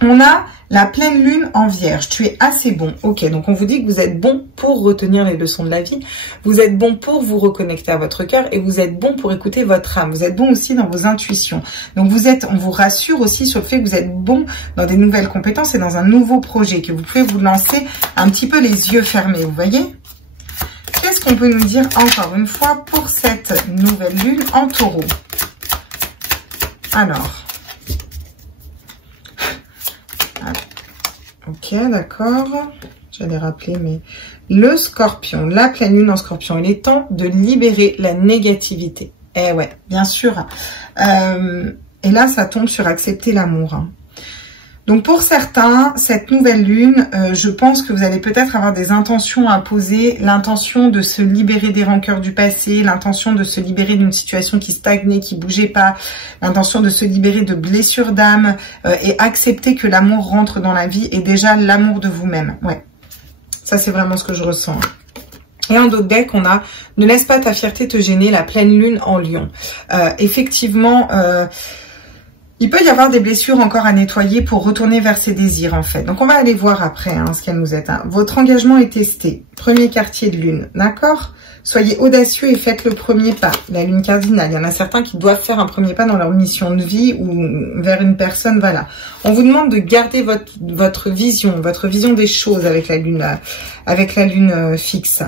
On a la pleine lune en vierge. Tu es assez bon. Ok, donc on vous dit que vous êtes bon pour retenir les leçons de la vie. Vous êtes bon pour vous reconnecter à votre cœur et vous êtes bon pour écouter votre âme. Vous êtes bon aussi dans vos intuitions. Donc on vous rassure aussi sur le fait que vous êtes bon dans des nouvelles compétences et dans un nouveau projet, que vous pouvez vous lancer un petit peu les yeux fermés, vous voyez? Qu'est-ce qu'on peut nous dire encore une fois pour cette nouvelle lune en taureau? Alors... Ok, d'accord. J'allais rappeler, mais le scorpion, la pleine lune en scorpion, il est temps de libérer la négativité. Eh ouais, bien sûr. Et là, ça tombe sur accepter l'amour. Hein. Donc pour certains, cette nouvelle lune, je pense que vous allez peut-être avoir des intentions à poser, l'intention de se libérer des rancœurs du passé, l'intention de se libérer d'une situation qui stagnait, qui bougeait pas, l'intention de se libérer de blessures d'âme et accepter que l'amour rentre dans la vie et déjà l'amour de vous-même. Ouais, ça c'est vraiment ce que je ressens. Et en d'autres decks, on a « Ne laisse pas ta fierté te gêner », la pleine lune en lion. Effectivement... il peut y avoir des blessures encore à nettoyer pour retourner vers ses désirs, en fait. Donc, on va aller voir après hein, ce qu'elle nous est. Hein. Votre engagement est testé. Premier quartier de lune, d'accord? Soyez audacieux et faites le premier pas. La lune cardinale, il y en a certains qui doivent faire un premier pas dans leur mission de vie ou vers une personne, voilà. On vous demande de garder votre vision des choses avec la lune fixe.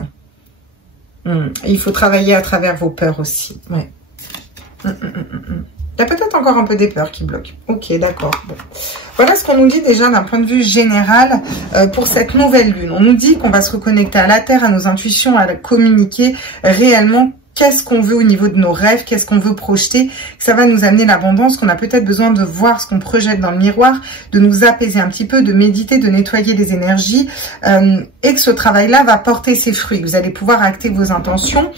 Il faut travailler à travers vos peurs aussi, ouais. Il y a peut-être encore un peu des peurs qui bloquent. Ok, d'accord. Bon. Voilà ce qu'on nous dit déjà d'un point de vue général pour cette nouvelle lune. On nous dit qu'on va se reconnecter à la terre, à nos intuitions, à communiquer réellement qu'est-ce qu'on veut au niveau de nos rêves, qu'est-ce qu'on veut projeter. Ça va nous amener l'abondance, qu'on a peut-être besoin de voir ce qu'on projette dans le miroir, de nous apaiser un petit peu, de méditer, de nettoyer les énergies et que ce travail-là va porter ses fruits. Vous allez pouvoir acter vos intentions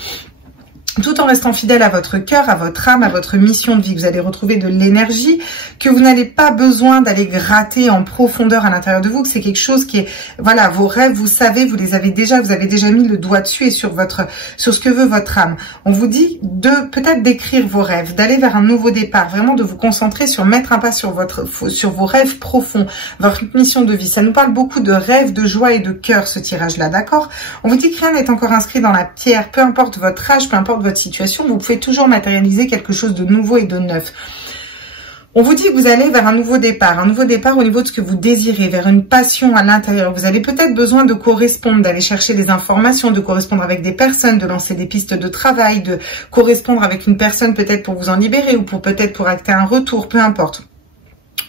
tout en restant fidèle à votre cœur, à votre âme, à votre mission de vie. Vous allez retrouver de l'énergie que vous n'avez pas besoin d'aller gratter en profondeur à l'intérieur de vous, que c'est quelque chose qui est, voilà, vos rêves, vous savez, vous les avez déjà, vous avez déjà mis le doigt dessus et sur ce que veut votre âme. On vous dit de peut-être d'écrire vos rêves, d'aller vers un nouveau départ, vraiment de vous concentrer sur mettre un pas sur vos rêves profonds, votre mission de vie. Ça nous parle beaucoup de rêves, de joie et de cœur, ce tirage-là, d'accord? On vous dit que rien n'est encore inscrit dans la pierre, peu importe votre âge, peu importe votre situation, vous pouvez toujours matérialiser quelque chose de nouveau et de neuf. On vous dit que vous allez vers un nouveau départ au niveau de ce que vous désirez, vers une passion à l'intérieur. Vous avez peut-être besoin de correspondre, d'aller chercher des informations, de correspondre avec des personnes, de lancer des pistes de travail, de correspondre avec une personne peut-être pour vous en libérer ou peut-être pour acter un retour, peu importe.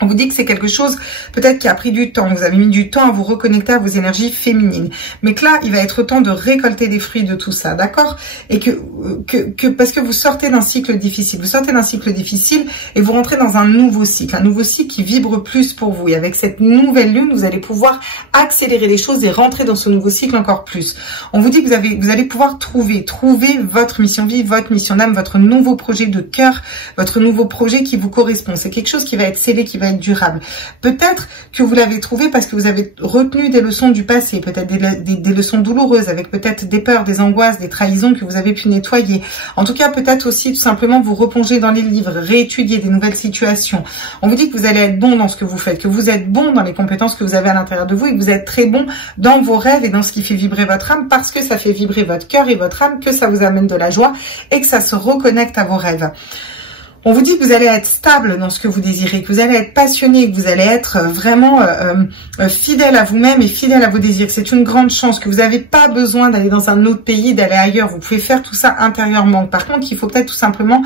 On vous dit que c'est quelque chose peut-être qui a pris du temps. Vous avez mis du temps à vous reconnecter à vos énergies féminines. Mais que là, il va être temps de récolter des fruits de tout ça, d'accord? Et parce que vous sortez d'un cycle difficile. Vous sortez d'un cycle difficile et vous rentrez dans un nouveau cycle qui vibre plus pour vous. Et avec cette nouvelle lune, vous allez pouvoir accélérer les choses et rentrer dans ce nouveau cycle encore plus. On vous dit que vous allez pouvoir trouver votre mission de vie, votre mission d'âme, votre nouveau projet de cœur, votre nouveau projet qui vous correspond. C'est quelque chose qui va être scellé, qui va être durable. Peut-être que vous l'avez trouvé parce que vous avez retenu des leçons du passé, peut-être des leçons douloureuses, avec peut-être des peurs, des angoisses, des trahisons que vous avez pu nettoyer. En tout cas, peut-être aussi tout simplement vous replonger dans les livres, réétudier des nouvelles situations. On vous dit que vous allez être bon dans ce que vous faites, que vous êtes bon dans les compétences que vous avez à l'intérieur de vous et que vous êtes très bon dans vos rêves et dans ce qui fait vibrer votre âme parce que ça fait vibrer votre cœur et votre âme, que ça vous amène de la joie et que ça se reconnecte à vos rêves. On vous dit que vous allez être stable dans ce que vous désirez, que vous allez être passionné, que vous allez être vraiment fidèle à vous-même et fidèle à vos désirs. C'est une grande chance, que vous n'avez pas besoin d'aller dans un autre pays, d'aller ailleurs. Vous pouvez faire tout ça intérieurement. Par contre, il faut peut-être tout simplement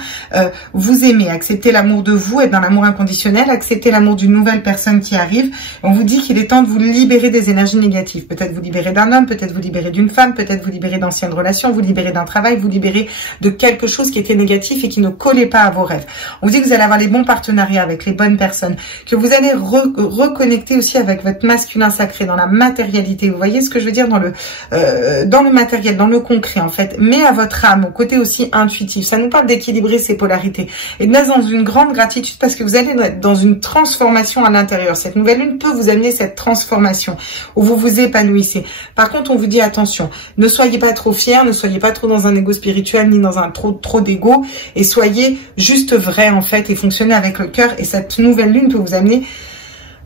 vous aimer, accepter l'amour de vous, être dans l'amour inconditionnel, accepter l'amour d'une nouvelle personne qui arrive. On vous dit qu'il est temps de vous libérer des énergies négatives. Peut-être vous libérer d'un homme, peut-être vous libérer d'une femme, peut-être vous libérer d'anciennes relations, vous libérer d'un travail, vous libérer de quelque chose qui était négatif et qui ne collait pas à vos rêves. On vous dit que vous allez avoir les bons partenariats avec les bonnes personnes, que vous allez reconnecter aussi avec votre masculin sacré dans la matérialité. Vous voyez ce que je veux dire dans le matériel, dans le concret en fait, mais à votre âme, au côté aussi intuitif. Ça nous parle d'équilibrer ces polarités et d'être dans une grande gratitude parce que vous allez être dans une transformation à l'intérieur. Cette nouvelle lune peut vous amener cette transformation où vous vous épanouissez. Par contre, on vous dit attention, ne soyez pas trop fiers, ne soyez pas trop dans un ego spirituel ni dans un trop d'ego et soyez juste vrai en fait et fonctionnez avec le cœur et cette nouvelle lune peut vous amener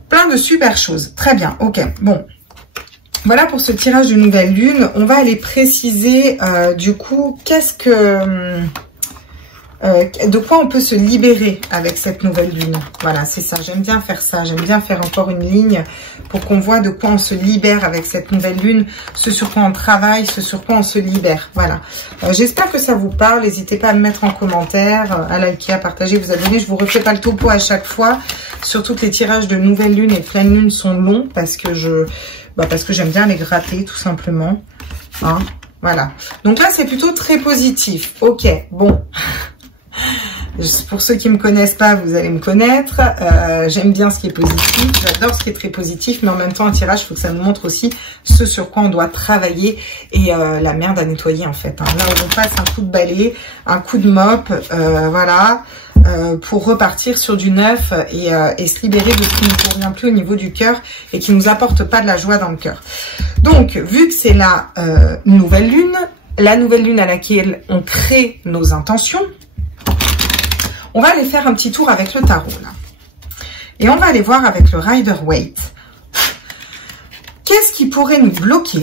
plein de super choses. Très bien, ok, bon. Voilà pour ce tirage de nouvelle lune. On va aller préciser du coup qu'est-ce que... de quoi on peut se libérer avec cette nouvelle lune. Voilà, c'est ça, j'aime bien faire ça, j'aime bien faire encore une ligne pour qu'on voit de quoi on se libère avec cette nouvelle lune, ce sur quoi on travaille, ce sur quoi on se libère. Voilà, j'espère que ça vous parle, n'hésitez pas à me mettre en commentaire, à liker, à partager, vous abonner. Je vous refais pas le topo à chaque fois, surtout que les tirages de nouvelle lune et de pleine lune sont longs parce que j'aime bien les gratter tout simplement, hein. Voilà, donc là c'est plutôt très positif. Ok, bon. Pour ceux qui me connaissent pas, vous allez me connaître. J'aime bien ce qui est positif, j'adore ce qui est très positif, mais en même temps, un tirage, il faut que ça nous montre aussi ce sur quoi on doit travailler et la merde à nettoyer en fait. Hein. Là où on passe un coup de balai, un coup de mop, voilà, pour repartir sur du neuf et se libérer de ce qui ne nous convient plus au niveau du cœur et qui nous apporte pas de la joie dans le cœur. Donc, vu que c'est la nouvelle lune à laquelle on crée nos intentions, on va aller faire un petit tour avec le tarot, là. Et on va aller voir avec le Rider-Waite. Qu'est-ce qui pourrait nous bloquer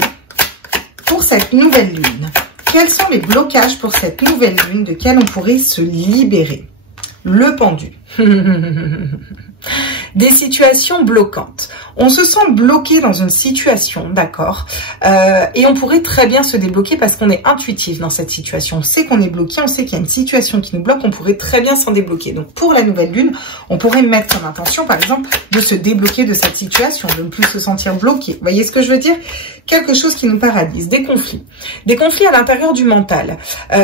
pour cette nouvelle lune? Quels sont les blocages pour cette nouvelle lune de quels on pourrait se libérer? Le pendu. Des situations bloquantes. On se sent bloqué dans une situation, d'accord, et on pourrait très bien se débloquer parce qu'on est intuitif dans cette situation. On sait qu'on est bloqué, on sait qu'il y a une situation qui nous bloque, on pourrait très bien s'en débloquer. Donc pour la nouvelle lune, on pourrait mettre comme intention, par exemple, de se débloquer de cette situation, de ne plus se sentir bloqué. Vous voyez ce que je veux dire? Quelque chose qui nous paralyse, des conflits à l'intérieur du mental.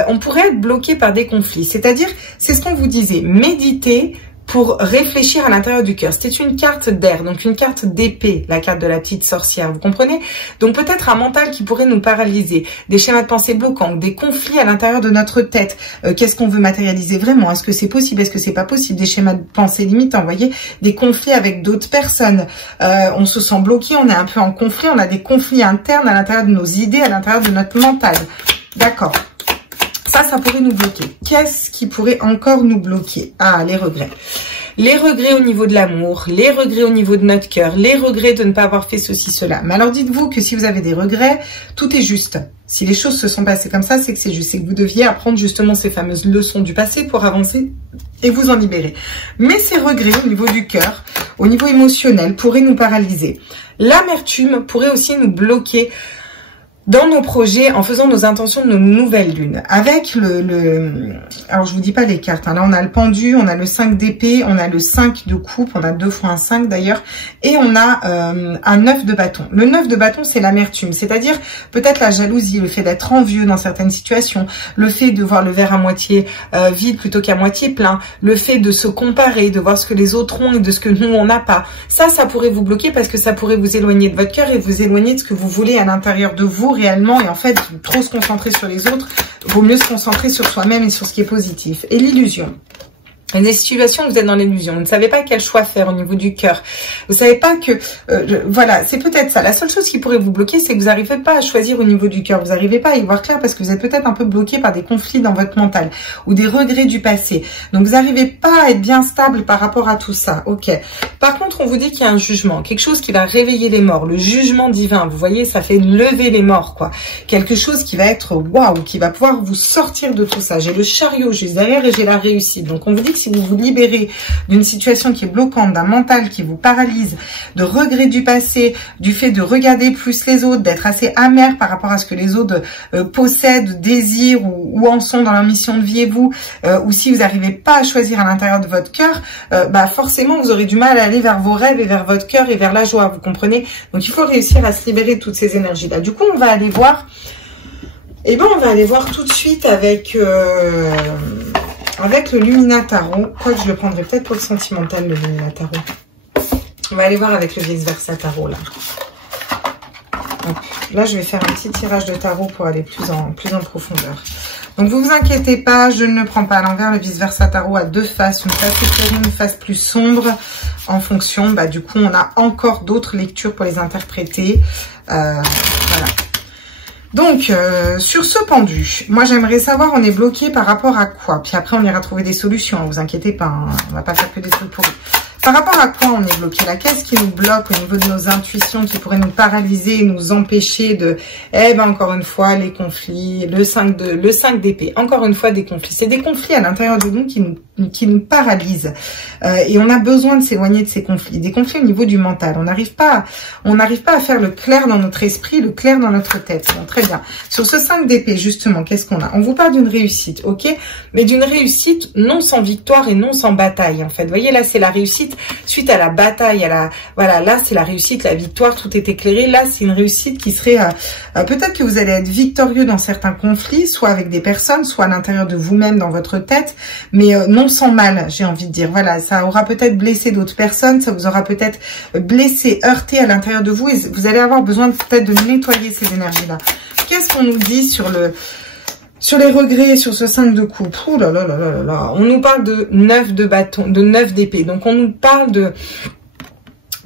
On pourrait être bloqué par des conflits, c'est-à-dire, c'est ce qu'on vous disait, méditer pour réfléchir à l'intérieur du cœur. C'était une carte d'air, donc une carte d'épée, la carte de la petite sorcière, vous comprenez? Donc peut-être un mental qui pourrait nous paralyser, des schémas de pensée bloquants, des conflits à l'intérieur de notre tête. Qu'est-ce qu'on veut matérialiser vraiment? Est-ce que c'est possible? Est-ce que c'est pas possible? Des schémas de pensée limitants, vous voyez? Des conflits avec d'autres personnes. On se sent bloqué, on est un peu en conflit, on a des conflits internes à l'intérieur de nos idées, à l'intérieur de notre mental. D'accord. Ça pourrait nous bloquer. Qu'est-ce qui pourrait encore nous bloquer? Ah, les regrets. Les regrets au niveau de l'amour, les regrets au niveau de notre cœur, les regrets de ne pas avoir fait ceci, cela. Mais alors dites-vous que si vous avez des regrets, tout est juste. Si les choses se sont passées comme ça, c'est que c'est juste. C'est que vous deviez apprendre justement ces fameuses leçons du passé pour avancer et vous en libérer. Mais ces regrets au niveau du cœur, au niveau émotionnel, pourraient nous paralyser. L'amertume pourrait aussi nous bloquer dans nos projets, en faisant nos intentions de nos nouvelles lunes. Avec alors je vous dis pas les cartes, hein. Là on a le pendu, on a le 5 d'épée, on a le 5 de coupe, on a 2 fois un 5 d'ailleurs, et on a un 9 de bâton. Le 9 de bâton, c'est l'amertume, c'est-à-dire peut-être la jalousie, le fait d'être envieux dans certaines situations, le fait de voir le verre à moitié vide plutôt qu'à moitié plein, le fait de se comparer, de voir ce que les autres ont et de ce que nous on n'a pas. Ça pourrait vous bloquer parce que ça pourrait vous éloigner de votre cœur et vous éloigner de ce que vous voulez à l'intérieur de vous réellement, et en fait trop se concentrer sur les autres, vaut mieux se concentrer sur soi-même et sur ce qui est positif. Et l'illusion. Il y a des situations où vous êtes dans l'illusion, vous ne savez pas quel choix faire au niveau du cœur. Vous savez pas que... voilà, c'est peut-être ça. La seule chose qui pourrait vous bloquer, c'est que vous n'arrivez pas à choisir au niveau du cœur. Vous n'arrivez pas à y voir clair parce que vous êtes peut-être un peu bloqué par des conflits dans votre mental ou des regrets du passé. Donc vous n'arrivez pas à être bien stable par rapport à tout ça. Ok. Par contre, on vous dit qu'il y a un jugement, quelque chose qui va réveiller les morts, le jugement divin. Vous voyez, ça fait lever les morts, quoi. Quelque chose qui va être waouh, qui va pouvoir vous sortir de tout ça. J'ai le chariot juste derrière et j'ai la réussite. Donc on vous dit que si vous vous libérez d'une situation qui est bloquante, d'un mental qui vous paralyse, de regrets du passé, du fait de regarder plus les autres, d'être assez amer par rapport à ce que les autres possèdent, désirent ou en sont dans leur mission de vie et vous, ou si vous n'arrivez pas à choisir à l'intérieur de votre cœur, bah forcément vous aurez du mal à aller vers vos rêves et vers votre cœur et vers la joie, vous comprenez? Donc il faut réussir à se libérer de toutes ces énergies-là. Du coup, on va aller voir, et ben on va aller voir tout de suite avec le Lumina Tarot. Quoique je le prendrai peut-être pour le sentimental, le Lumina Tarot. On va aller voir avec le Vice Versa Tarot là. Hop. Là, je vais faire un petit tirage de tarot pour aller plus en profondeur. Donc, vous vous inquiétez pas, je ne le prends pas à l'envers. Le Vice Versa Tarot a deux faces, une face éclairée, une face plus sombre. En fonction, bah, du coup, on a encore d'autres lectures pour les interpréter. Voilà. Donc, sur ce pendu, moi, j'aimerais savoir, on est bloqué par rapport à quoi? Puis après, on ira trouver des solutions, hein, vous inquiétez pas, hein, on va pas faire que des trucs pour vous. Par rapport à quoi on est bloqué là? Qu'est-ce qui nous bloque au niveau de nos intuitions, qui pourrait nous paralyser et nous empêcher de... Eh ben encore une fois, les conflits, le 5 d'épée. Encore une fois, des conflits. C'est des conflits à l'intérieur de nous qui nous paralysent. Et on a besoin de s'éloigner de ces conflits. Des conflits au niveau du mental. On n'arrive pas à faire le clair dans notre esprit, le clair dans notre tête. Bon, très bien. Sur ce 5 d'épée, justement, qu'est-ce qu'on a? On vous parle d'une réussite, ok? Mais d'une réussite non sans victoire et non sans bataille, en fait. Vous voyez, là, c'est la réussite suite à la bataille, voilà, là c'est la réussite, la victoire, tout est éclairé. Là c'est une réussite qui serait peut-être que vous allez être victorieux dans certains conflits, soit avec des personnes, soit à l'intérieur de vous-même dans votre tête, mais non sans mal, j'ai envie de dire. Voilà, ça aura peut-être blessé d'autres personnes, ça vous aura peut-être blessé, heurté à l'intérieur de vous, et vous allez avoir besoin peut-être de nettoyer ces énergies-là. Qu'est-ce qu'on nous dit sur les regrets, sur ce 5 de coupe? Ouh là là là là là. On nous parle de 9 de bâton, de 9 d'épée. Donc on nous parle de...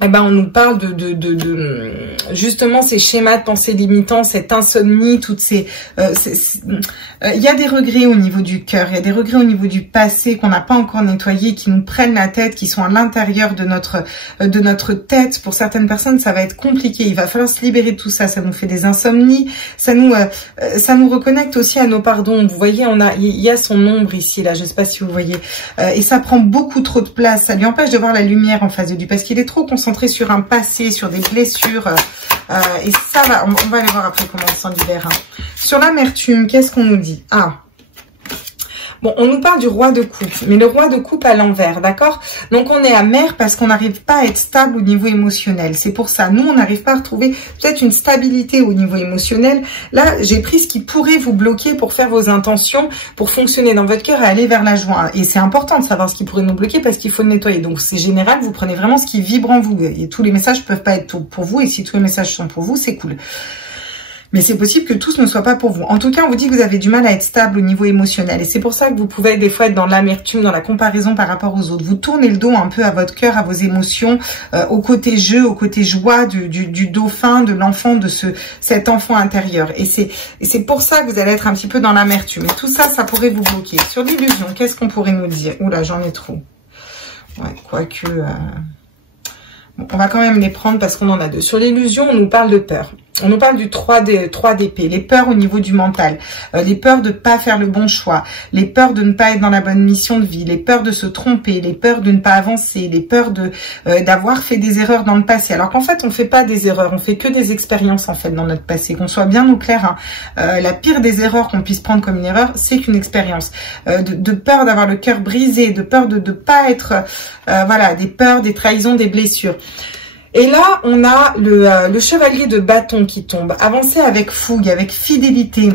Eh ben, on nous parle de justement ces schémas de pensée limitants, cette insomnie, toutes ces... il y a des regrets au niveau du cœur, il y a des regrets au niveau du passé qu'on n'a pas encore nettoyé, qui nous prennent la tête, qui sont à l'intérieur de notre tête. Pour certaines personnes, ça va être compliqué. Il va falloir se libérer de tout ça. Ça nous fait des insomnies. Ça nous reconnecte aussi à nos pardons. Vous voyez, il y a son ombre ici, là. Je sais pas si vous voyez. Et ça prend beaucoup trop de place. Ça lui empêche de voir la lumière en face de lui parce qu'il est trop concentré sur un passé, sur des blessures, et ça va, on va aller voir après comment on s'en libère. Hein. Sur l'amertume, qu'est-ce qu'on nous dit? Ah, bon, on nous parle du roi de coupe, mais le roi de coupe à l'envers, d'accord? Donc on est amer parce qu'on n'arrive pas à être stable au niveau émotionnel. C'est pour ça, nous, on n'arrive pas à retrouver peut-être une stabilité au niveau émotionnel. Là, j'ai pris ce qui pourrait vous bloquer pour faire vos intentions, pour fonctionner dans votre cœur et aller vers la joie. Et c'est important de savoir ce qui pourrait nous bloquer parce qu'il faut le nettoyer. Donc c'est général, vous prenez vraiment ce qui vibre en vous. Et tous les messages peuvent pas être pour vous. Et si tous les messages sont pour vous, c'est cool. Mais c'est possible que tous ne soient pas pour vous. En tout cas, on vous dit que vous avez du mal à être stable au niveau émotionnel. Et c'est pour ça que vous pouvez des fois être dans l'amertume, dans la comparaison par rapport aux autres. Vous tournez le dos un peu à votre cœur, à vos émotions, au côté jeu, au côté joie du dauphin, de l'enfant, de cet enfant intérieur. Et c'est pour ça que vous allez être un petit peu dans l'amertume. Et tout ça, ça pourrait vous bloquer. Sur l'illusion, qu'est-ce qu'on pourrait nous dire? Oula, j'en ai trop. Ouais, quoique... Bon, on va quand même les prendre parce qu'on en a deux. Sur l'illusion, on nous parle de peur. On nous parle du 3 d'épée, les peurs au niveau du mental, les peurs de ne pas faire le bon choix, les peurs de ne pas être dans la bonne mission de vie, les peurs de se tromper, les peurs de ne pas avancer, les peurs d'avoir fait des erreurs dans le passé. Alors qu'en fait, on fait pas des erreurs, on fait que des expériences en fait dans notre passé. Qu'on soit bien au clair, hein. La pire des erreurs qu'on puisse prendre comme une erreur, c'est qu'une expérience. De peur d'avoir le cœur brisé, de peur de ne pas être, voilà, des peurs, des trahisons, des blessures. Et là, on a le chevalier de bâton qui tombe. Avancer avec fougue, avec fidélité,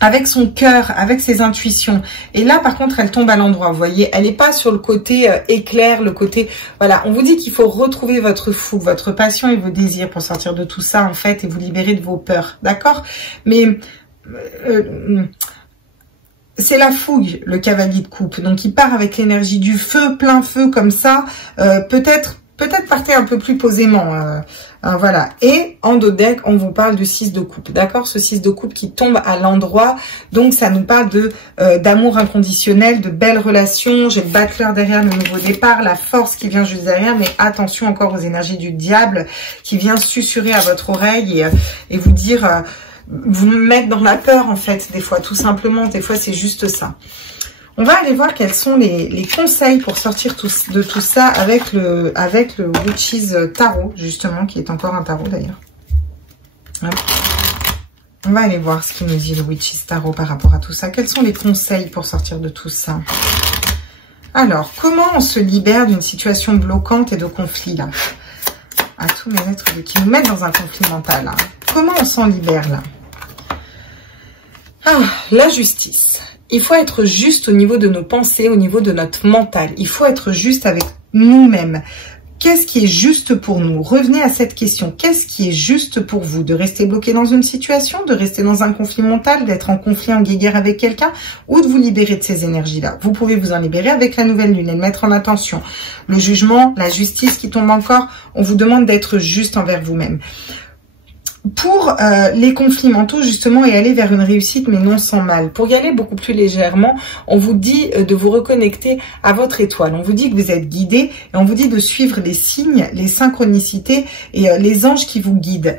avec son cœur, avec ses intuitions. Et là, par contre, elle tombe à l'endroit. Vous voyez, elle n'est pas sur le côté éclair, le côté... Voilà, on vous dit qu'il faut retrouver votre fougue, votre passion et vos désirs pour sortir de tout ça, en fait, et vous libérer de vos peurs. D'accord? Mais... c'est la fougue, le cavalier de coupe. Donc, il part avec l'énergie du feu, plein feu, comme ça. Peut-être partez un peu plus posément, voilà. Et en dos de deck, on vous parle du 6 de coupe, d'accord? Ce 6 de coupe qui tombe à l'endroit, donc ça nous parle de d'amour inconditionnel, de belles relations. J'ai le battleur derrière, le nouveau départ, la force qui vient juste derrière, mais attention encore aux énergies du diable qui vient susurrer à votre oreille et vous dire, vous me mettre dans la peur en fait, des fois, tout simplement, des fois c'est juste ça. On va aller voir quels sont les conseils pour sortir de tout ça avec le Witches Tarot, justement, qui est encore un tarot d'ailleurs. On va aller voir ce qu'il nous dit le Witches Tarot par rapport à tout ça. Quels sont les conseils pour sortir de tout ça? Alors, comment on se libère d'une situation bloquante et de conflit là? À tous mes êtres qui nous mettent dans un conflit mental. Là. Comment on s'en libère là? Ah, la justice. Il faut être juste au niveau de nos pensées, au niveau de notre mental. Il faut être juste avec nous-mêmes. Qu'est-ce qui est juste pour nous? Revenez à cette question. Qu'est-ce qui est juste pour vous? De rester bloqué dans une situation, de rester dans un conflit mental, d'être en conflit, en guéguerre avec quelqu'un, ou de vous libérer de ces énergies-là? Vous pouvez vous en libérer avec la nouvelle lune et le mettre en attention. Le jugement, la justice qui tombe encore, on vous demande d'être juste envers vous-même. Pour les conflits mentaux, justement, et aller vers une réussite, mais non sans mal. Pour y aller beaucoup plus légèrement, on vous dit de vous reconnecter à votre étoile. On vous dit que vous êtes guidé et on vous dit de suivre les signes, les synchronicités et les anges qui vous guident.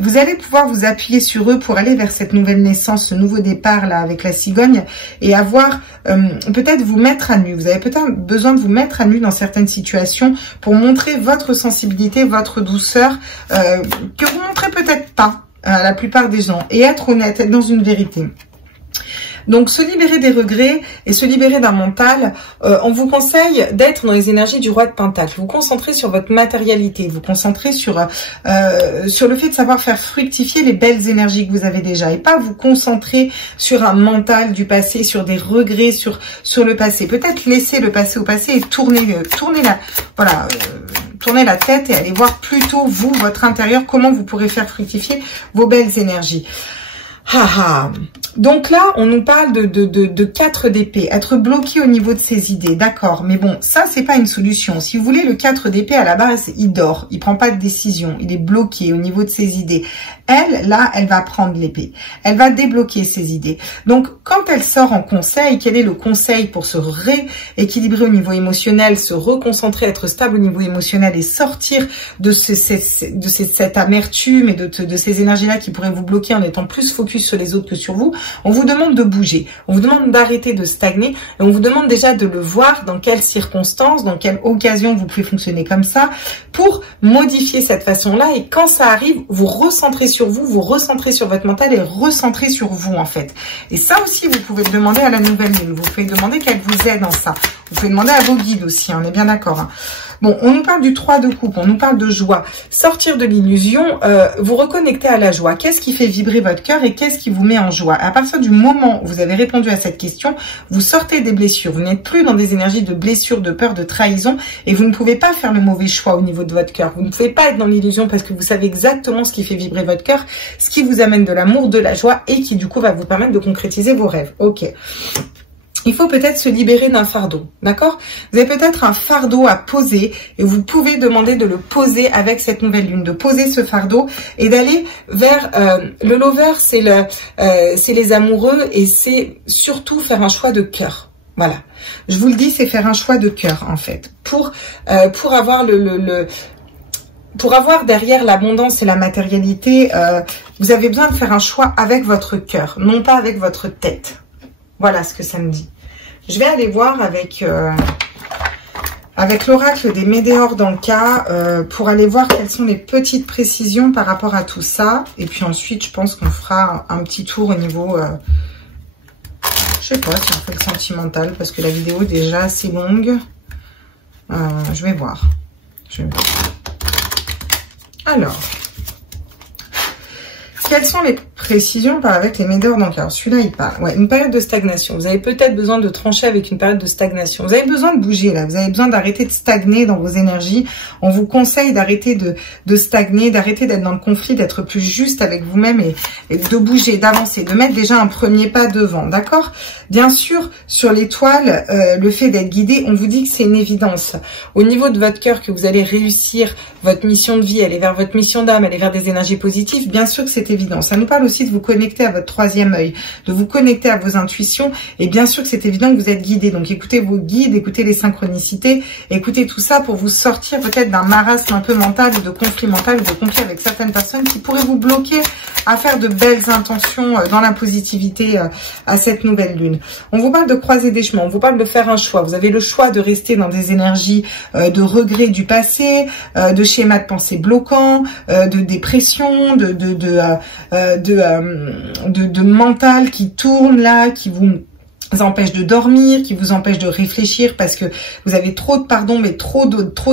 Vous allez pouvoir vous appuyer sur eux pour aller vers cette nouvelle naissance, ce nouveau départ là avec la cigogne et avoir peut-être vous mettre à nu. Vous avez peut-être besoin de vous mettre à nu dans certaines situations pour montrer votre sensibilité, votre douceur que vous montrez peut-être pas à la plupart des gens et être honnête, être dans une vérité. Donc, se libérer des regrets et se libérer d'un mental, on vous conseille d'être dans les énergies du roi de Pentacle. Vous concentrez sur votre matérialité, vous concentrez sur le fait de savoir faire fructifier les belles énergies que vous avez déjà et pas vous concentrer sur un mental du passé, sur des regrets, sur le passé. Peut-être laisser le passé au passé et tourner la tête et aller voir plutôt vous, votre intérieur, comment vous pourrez faire fructifier vos belles énergies. Donc là, on nous parle de 4 d'épée, être bloqué au niveau de ses idées, d'accord. Mais bon, ça, c'est pas une solution. Si vous voulez, le 4 d'épée, à la base, il dort, il prend pas de décision, il est bloqué au niveau de ses idées. Elle, là, elle va prendre l'épée. Elle va débloquer ses idées. Donc, quand elle sort en conseil, quel est le conseil pour se rééquilibrer au niveau émotionnel, se reconcentrer, être stable au niveau émotionnel et sortir de cette amertume et de ces énergies-là qui pourraient vous bloquer en étant plus focus sur les autres que sur vous? On vous demande de bouger. On vous demande d'arrêter de stagner. Et on vous demande déjà de le voir dans quelles circonstances, dans quelle occasion vous pouvez fonctionner comme ça pour modifier cette façon-là. Et quand ça arrive, vous recentrez sur vous, vous recentrez sur votre mental et recentrez sur vous en fait. Et ça aussi, vous pouvez le demander à la nouvelle lune. Vous pouvez demander qu'elle vous aide dans ça. Vous pouvez demander à vos guides aussi, on est bien d'accord. Hein. Bon, on nous parle du 3 de coupe, on nous parle de joie. Sortir de l'illusion, vous reconnecter à la joie. Qu'est-ce qui fait vibrer votre cœur et qu'est-ce qui vous met en joie? À partir du moment où vous avez répondu à cette question, vous sortez des blessures. Vous n'êtes plus dans des énergies de blessure, de peur, de trahison et vous ne pouvez pas faire le mauvais choix au niveau de votre cœur. Vous ne pouvez pas être dans l'illusion parce que vous savez exactement ce qui fait vibrer votre cœur, ce qui vous amène de l'amour, de la joie et qui du coup va vous permettre de concrétiser vos rêves. Ok. Il faut peut-être se libérer d'un fardeau, d'accord? Vous avez peut-être un fardeau à poser et vous pouvez demander de le poser avec cette nouvelle lune, de poser ce fardeau et d'aller vers le lover, c'est les amoureux et c'est surtout faire un choix de cœur. Voilà, je vous le dis, c'est faire un choix de cœur en fait pour avoir pour avoir derrière l'abondance et la matérialité, vous avez besoin de faire un choix avec votre cœur, non pas avec votre tête. Voilà ce que ça me dit. Je vais aller voir avec l'oracle des Médéors dans le cas pour aller voir quelles sont les petites précisions par rapport à tout ça. Et puis ensuite, je pense qu'on fera un petit tour au niveau... je sais pas si on fait le sentimental parce que la vidéo est déjà assez longue. Je vais voir. Alors... Quelles sont les précisions avec les Médéors dans le cas? Celui-là, il parle. Ouais, une période de stagnation. Vous avez peut-être besoin de trancher avec une période de stagnation. Vous avez besoin de bouger, là. Vous avez besoin d'arrêter de stagner dans vos énergies. On vous conseille d'arrêter de stagner, d'arrêter d'être dans le conflit, d'être plus juste avec vous-même et de bouger, d'avancer, de mettre déjà un premier pas devant, d'accord? Bien sûr, sur l'étoile, le fait d'être guidé, on vous dit que c'est une évidence. Au niveau de votre cœur, que vous allez réussir votre mission de vie, aller vers votre mission d'âme, aller vers des énergies positives, bien sûr que c'est évident. Ça nous parle aussi aussi de vous connecter à votre troisième œil, de vous connecter à vos intuitions. Et bien sûr que c'est évident que vous êtes guidé. Donc écoutez vos guides, écoutez les synchronicités, écoutez tout ça pour vous sortir peut-être d'un marasme un peu mental ou de conflit mental ou de conflit avec certaines personnes qui pourraient vous bloquer à faire de belles intentions dans la positivité à cette nouvelle lune. On vous parle de croiser des chemins, on vous parle de faire un choix. Vous avez le choix de rester dans des énergies de regret du passé, de schémas de pensée bloquants, de dépression, de mental qui tourne là, qui vous empêche de dormir, qui vous empêche de réfléchir parce que vous avez trop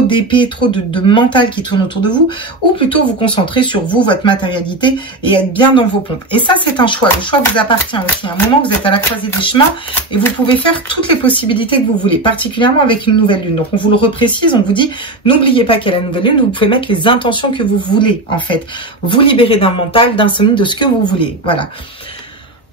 d'épée, trop de mental qui tourne autour de vous, ou plutôt vous concentrer sur vous, votre matérialité et être bien dans vos pompes. Et ça, c'est un choix. Le choix vous appartient aussi. À un moment, vous êtes à la croisée des chemins et vous pouvez faire toutes les possibilités que vous voulez, particulièrement avec une nouvelle lune. Donc, on vous le reprécise, on vous dit, n'oubliez pas qu'il y a la nouvelle lune, vous pouvez mettre les intentions que vous voulez, en fait. Vous libérer d'un mental, d'insomnie, de ce que vous voulez. Voilà.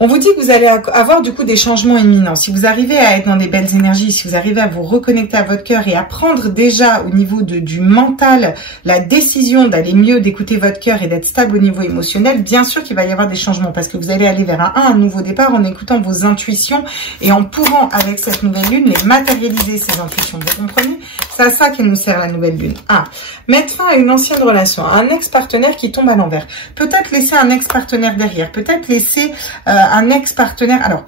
On vous dit que vous allez avoir du coup des changements imminents. Si vous arrivez à être dans des belles énergies, si vous arrivez à vous reconnecter à votre cœur et à prendre déjà au niveau du mental la décision d'aller mieux, d'écouter votre cœur et d'être stable au niveau émotionnel, bien sûr qu'il va y avoir des changements parce que vous allez aller vers un nouveau départ en écoutant vos intuitions et en pouvant avec cette nouvelle lune les matérialiser ces intuitions. Vous comprenez? C'est à ça qu'elle nous sert la nouvelle lune. Mettre fin à une ancienne relation, à un ex-partenaire qui tombe à l'envers. Peut-être laisser un ex-partenaire derrière, peut-être laisser un ex-partenaire. Alors,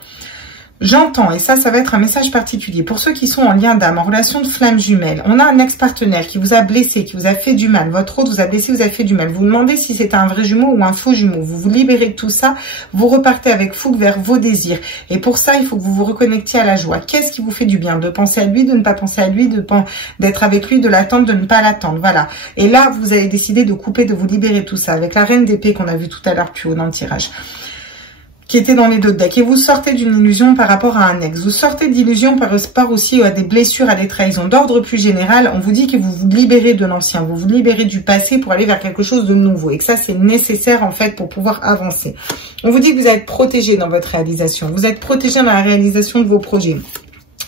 j'entends, et ça va être un message particulier. Pour ceux qui sont en lien d'âme, en relation de flamme jumelle, on a un ex-partenaire qui vous a blessé, qui vous a fait du mal. Votre autre vous a blessé, vous a fait du mal. Vous vous demandez si c'est un vrai jumeau ou un faux jumeau. Vous vous libérez de tout ça, vous repartez avec fougue vers vos désirs. Et pour ça, il faut que vous vous reconnectiez à la joie. Qu'est-ce qui vous fait du bien? De penser à lui, de ne pas penser à lui, d'être avec lui, de l'attendre, de ne pas l'attendre. Voilà. Et là, vous avez décidé de couper, de vous libérer de tout ça. Avec la reine d'épée qu'on a vu tout à l'heure plus haut dans le tirage, qui était dans les deux decks, et vous sortez d'une illusion par rapport à un ex. Vous sortez d'illusion par rapport aussi à des blessures, à des trahisons. D'ordre plus général, on vous dit que vous vous libérez de l'ancien, vous vous libérez du passé pour aller vers quelque chose de nouveau, et que ça, c'est nécessaire en fait pour pouvoir avancer. On vous dit que vous êtes protégé dans votre réalisation, vous êtes protégé dans la réalisation de vos projets.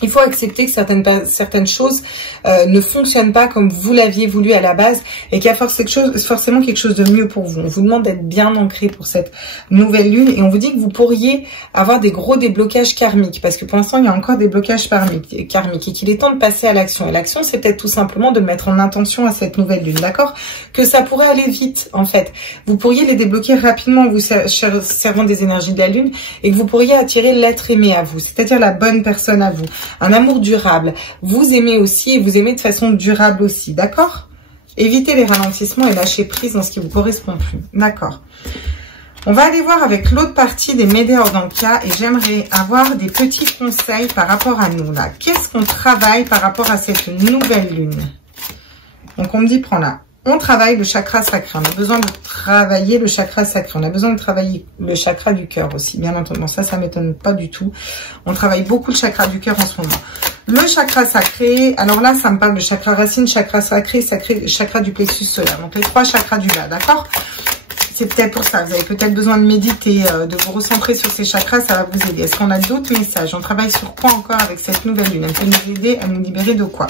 Il faut accepter que certaines choses ne fonctionnent pas comme vous l'aviez voulu à la base et qu'il y a forcément quelque chose de mieux pour vous. On vous demande d'être bien ancré pour cette nouvelle lune et on vous dit que vous pourriez avoir des gros déblocages karmiques parce que pour l'instant, il y a encore des blocages karmiques et qu'il est temps de passer à l'action. Et l'action, c'est peut-être tout simplement de mettre en intention à cette nouvelle lune, d'accord? Que ça pourrait aller vite, en fait. Vous pourriez les débloquer rapidement en vous servant des énergies de la lune et que vous pourriez attirer l'être aimé à vous, c'est-à-dire la bonne personne à vous. Un amour durable. Vous aimez aussi et vous aimez de façon durable aussi, d'accord? Évitez les ralentissements et lâchez prise dans ce qui vous correspond plus, d'accord? On va aller voir avec l'autre partie des Médéors d'Anka et j'aimerais avoir des petits conseils par rapport à nous, là. Qu'est-ce qu'on travaille par rapport à cette nouvelle lune? Donc, on me dit, prends là. On travaille le chakra sacré. On a besoin de travailler le chakra sacré. On a besoin de travailler le chakra du cœur aussi, bien entendu. Bon, ça m'étonne pas du tout. On travaille beaucoup le chakra du cœur en ce moment. Le chakra sacré, alors là, ça me parle de chakra racine, chakra sacré, chakra du plexus solaire. Donc, les 3 chakras du bas, d'accord? C'est peut-être pour ça. Vous avez peut-être besoin de méditer, de vous recentrer sur ces chakras, ça va vous aider. Est-ce qu'on a d'autres messages? On travaille sur quoi encore avec cette nouvelle lune? Elle peut nous aider à nous libérer de quoi?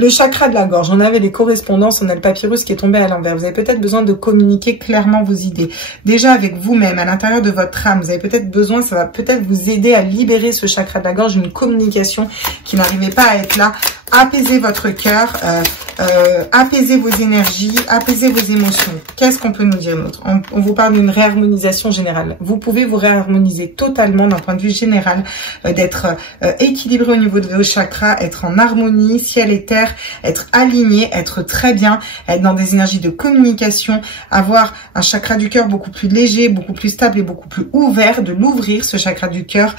Le chakra de la gorge, on avait les correspondances, on a le papyrus qui est tombé à l'envers. Vous avez peut-être besoin de communiquer clairement vos idées. Déjà avec vous-même, à l'intérieur de votre âme, vous avez peut-être besoin, ça va peut-être vous aider à libérer ce chakra de la gorge, une communication qui n'arrivait pas à être là. Apaisez votre cœur, apaisez vos énergies, apaisez vos émotions. Qu'est-ce qu'on peut nous dire d'autre? On vous parle d'une réharmonisation générale. Vous pouvez vous réharmoniser totalement d'un point de vue général, d'être équilibré au niveau de vos chakras, être en harmonie, ciel et terre, être aligné, être très bien, être dans des énergies de communication, avoir un chakra du cœur beaucoup plus léger, beaucoup plus stable et beaucoup plus ouvert, de l'ouvrir ce chakra du cœur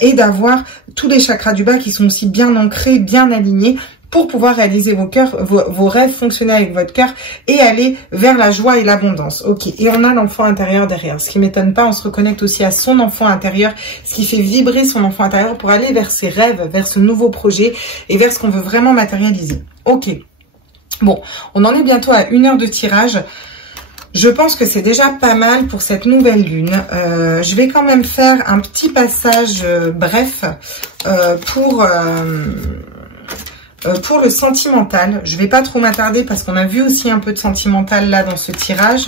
et d'avoir tous les chakras du bas qui sont aussi bien ancrés, bien alignés pour pouvoir réaliser vos rêves, fonctionner avec votre cœur et aller vers la joie et l'abondance. Ok, et on a l'enfant intérieur derrière. Ce qui m'étonne pas, on se reconnecte aussi à son enfant intérieur, ce qui fait vibrer son enfant intérieur pour aller vers ses rêves, vers ce nouveau projet et vers ce qu'on veut vraiment matérialiser. Ok, bon, on en est bientôt à 1 heure de tirage. Je pense que c'est déjà pas mal pour cette nouvelle lune. Je vais quand même faire un petit passage bref Pour le sentimental, je vais pas trop m'attarder parce qu'on a vu aussi un peu de sentimental là dans ce tirage,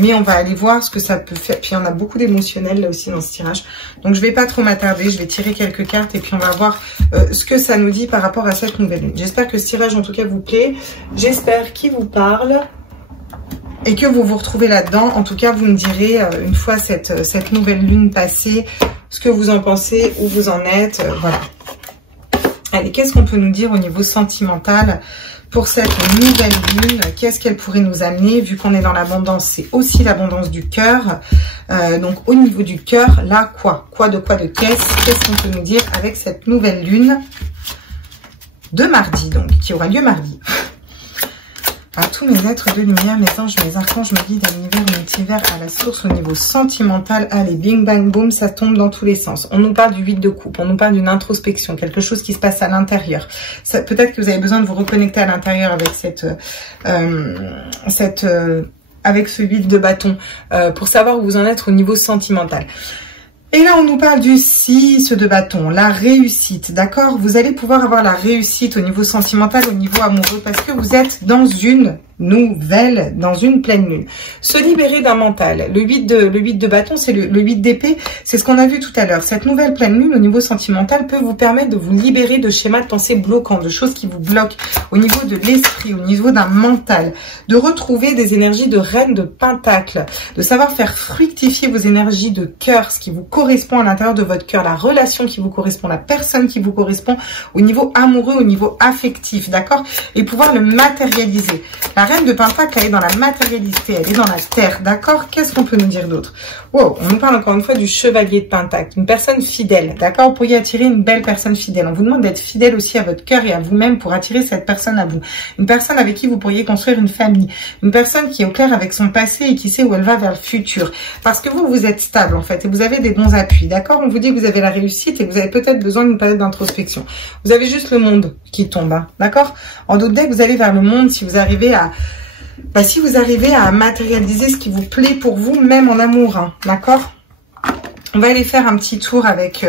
mais on va aller voir ce que ça peut faire. Puis on a beaucoup d'émotionnel là aussi dans ce tirage, donc je vais pas trop m'attarder, je vais tirer quelques cartes et puis on va voir ce que ça nous dit par rapport à cette nouvelle lune. J'espère que ce tirage en tout cas vous plaît, j'espère qu'il vous parle et que vous vous retrouvez là-dedans. En tout cas, vous me direz une fois cette nouvelle lune passée, ce que vous en pensez, où vous en êtes, voilà. Allez, qu'est-ce qu'on peut nous dire au niveau sentimental pour cette nouvelle lune? Qu'est-ce qu'elle pourrait nous amener? Vu qu'on est dans l'abondance, c'est aussi l'abondance du cœur. Donc, au niveau du cœur, là, quoi? Qu'est-ce qu'on peut nous dire avec cette nouvelle lune de mardi, donc, qui aura lieu mardi? À tous mes êtres de lumière, mes anges, mes archanges, mes guides, à l'univers, au multivers, à la source, au niveau sentimental. Allez, bing, bang, boom, ça tombe dans tous les sens. On nous parle du 8 de coupe, on nous parle d'une introspection, quelque chose qui se passe à l'intérieur. Peut-être que vous avez besoin de vous reconnecter à l'intérieur avec avec ce 8 de bâton, pour savoir où vous en êtes au niveau sentimental. Et là, on nous parle du 6 de bâton, la réussite, d'accord? Vous allez pouvoir avoir la réussite au niveau sentimental, au niveau amoureux, parce que vous êtes dans une nouvelle, dans une pleine lune. Se libérer d'un mental. Le 8 de bâton, c'est le 8 d'épée, c'est ce qu'on a vu tout à l'heure. Cette nouvelle pleine lune, au niveau sentimental, peut vous permettre de vous libérer de schémas de pensée bloquants, de choses qui vous bloquent au niveau de l'esprit, au niveau d'un mental, de retrouver des énergies de reine de pentacle, de savoir faire fructifier vos énergies de cœur, ce qui vous correspond à l'intérieur de votre cœur, la relation qui vous correspond, la personne qui vous correspond au niveau amoureux, au niveau affectif, d'accord? Et pouvoir le matérialiser. La reine de pentacle, elle est dans la matérialité, elle est dans la terre, d'accord? Qu'est-ce qu'on peut nous dire d'autre? Wow, on nous parle encore une fois du chevalier de pentacle, une personne fidèle, d'accord? Vous pourriez attirer une belle personne fidèle. On vous demande d'être fidèle aussi à votre cœur et à vous-même pour attirer cette personne à vous. Une personne avec qui vous pourriez construire une famille. Une personne qui est au clair avec son passé et qui sait où elle va vers le futur. Parce que vous êtes stable en fait et vous avez des bons appuis, d'accord? On vous dit que vous avez la réussite et que vous avez peut-être besoin d'une période d'introspection. Vous avez juste le monde qui tombe, hein, d'accord? En d'autres decks, vous allez vers le monde si vous arrivez à... si vous arrivez à matérialiser ce qui vous plaît pour vous, même en amour, hein, d'accord? On va aller faire un petit tour avec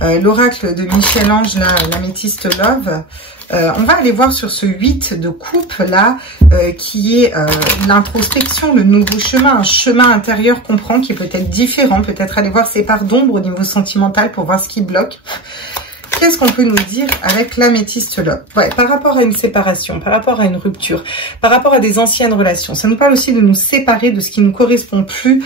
l'oracle de Michel-Ange, l'améthyste Love. On va aller voir sur ce 8 de coupe là, qui est l'introspection, le nouveau chemin, un chemin intérieur qu'on prend qui est peut-être différent, peut-être aller voir ses parts d'ombre au niveau sentimental pour voir ce qui bloque. Qu'est-ce qu'on peut nous dire avec l'améthyste Love? Ouais, par rapport à une séparation, par rapport à une rupture, par rapport à des anciennes relations. Ça nous parle aussi de nous séparer de ce qui ne nous correspond plus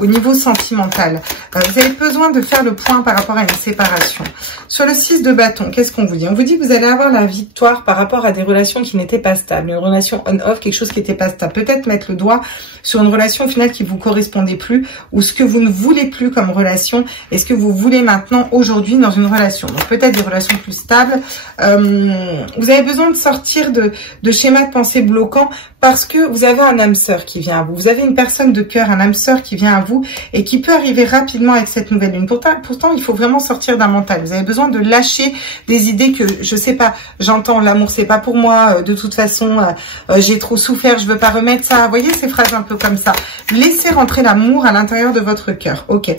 au niveau sentimental. Vous avez besoin de faire le point par rapport à une séparation. Sur le 6 de bâton, qu'est-ce qu'on vous dit? On vous dit que vous allez avoir la victoire par rapport à des relations qui n'étaient pas stables. Une relation on-off, quelque chose qui n'était pas stable. Peut-être mettre le doigt sur une relation au final qui vous correspondait plus ou ce que vous ne voulez plus comme relation et ce que vous voulez maintenant aujourd'hui dans une relation. Donc peut-être des relations plus stables. Vous avez besoin de sortir de schémas de pensée bloquants parce que vous avez un âme sœur qui vient à vous. Vous avez une personne de cœur, un âme sœur qui vient à vous et qui peut arriver rapidement avec cette nouvelle lune. Pourtant, il faut vraiment sortir d'un mental. Vous avez besoin de lâcher des idées que, je sais pas, j'entends l'amour c'est pas pour moi, de toute façon, j'ai trop souffert, je veux pas remettre ça. Vous voyez ces phrases un peu comme ça. Laissez rentrer l'amour à l'intérieur de votre cœur. Ok.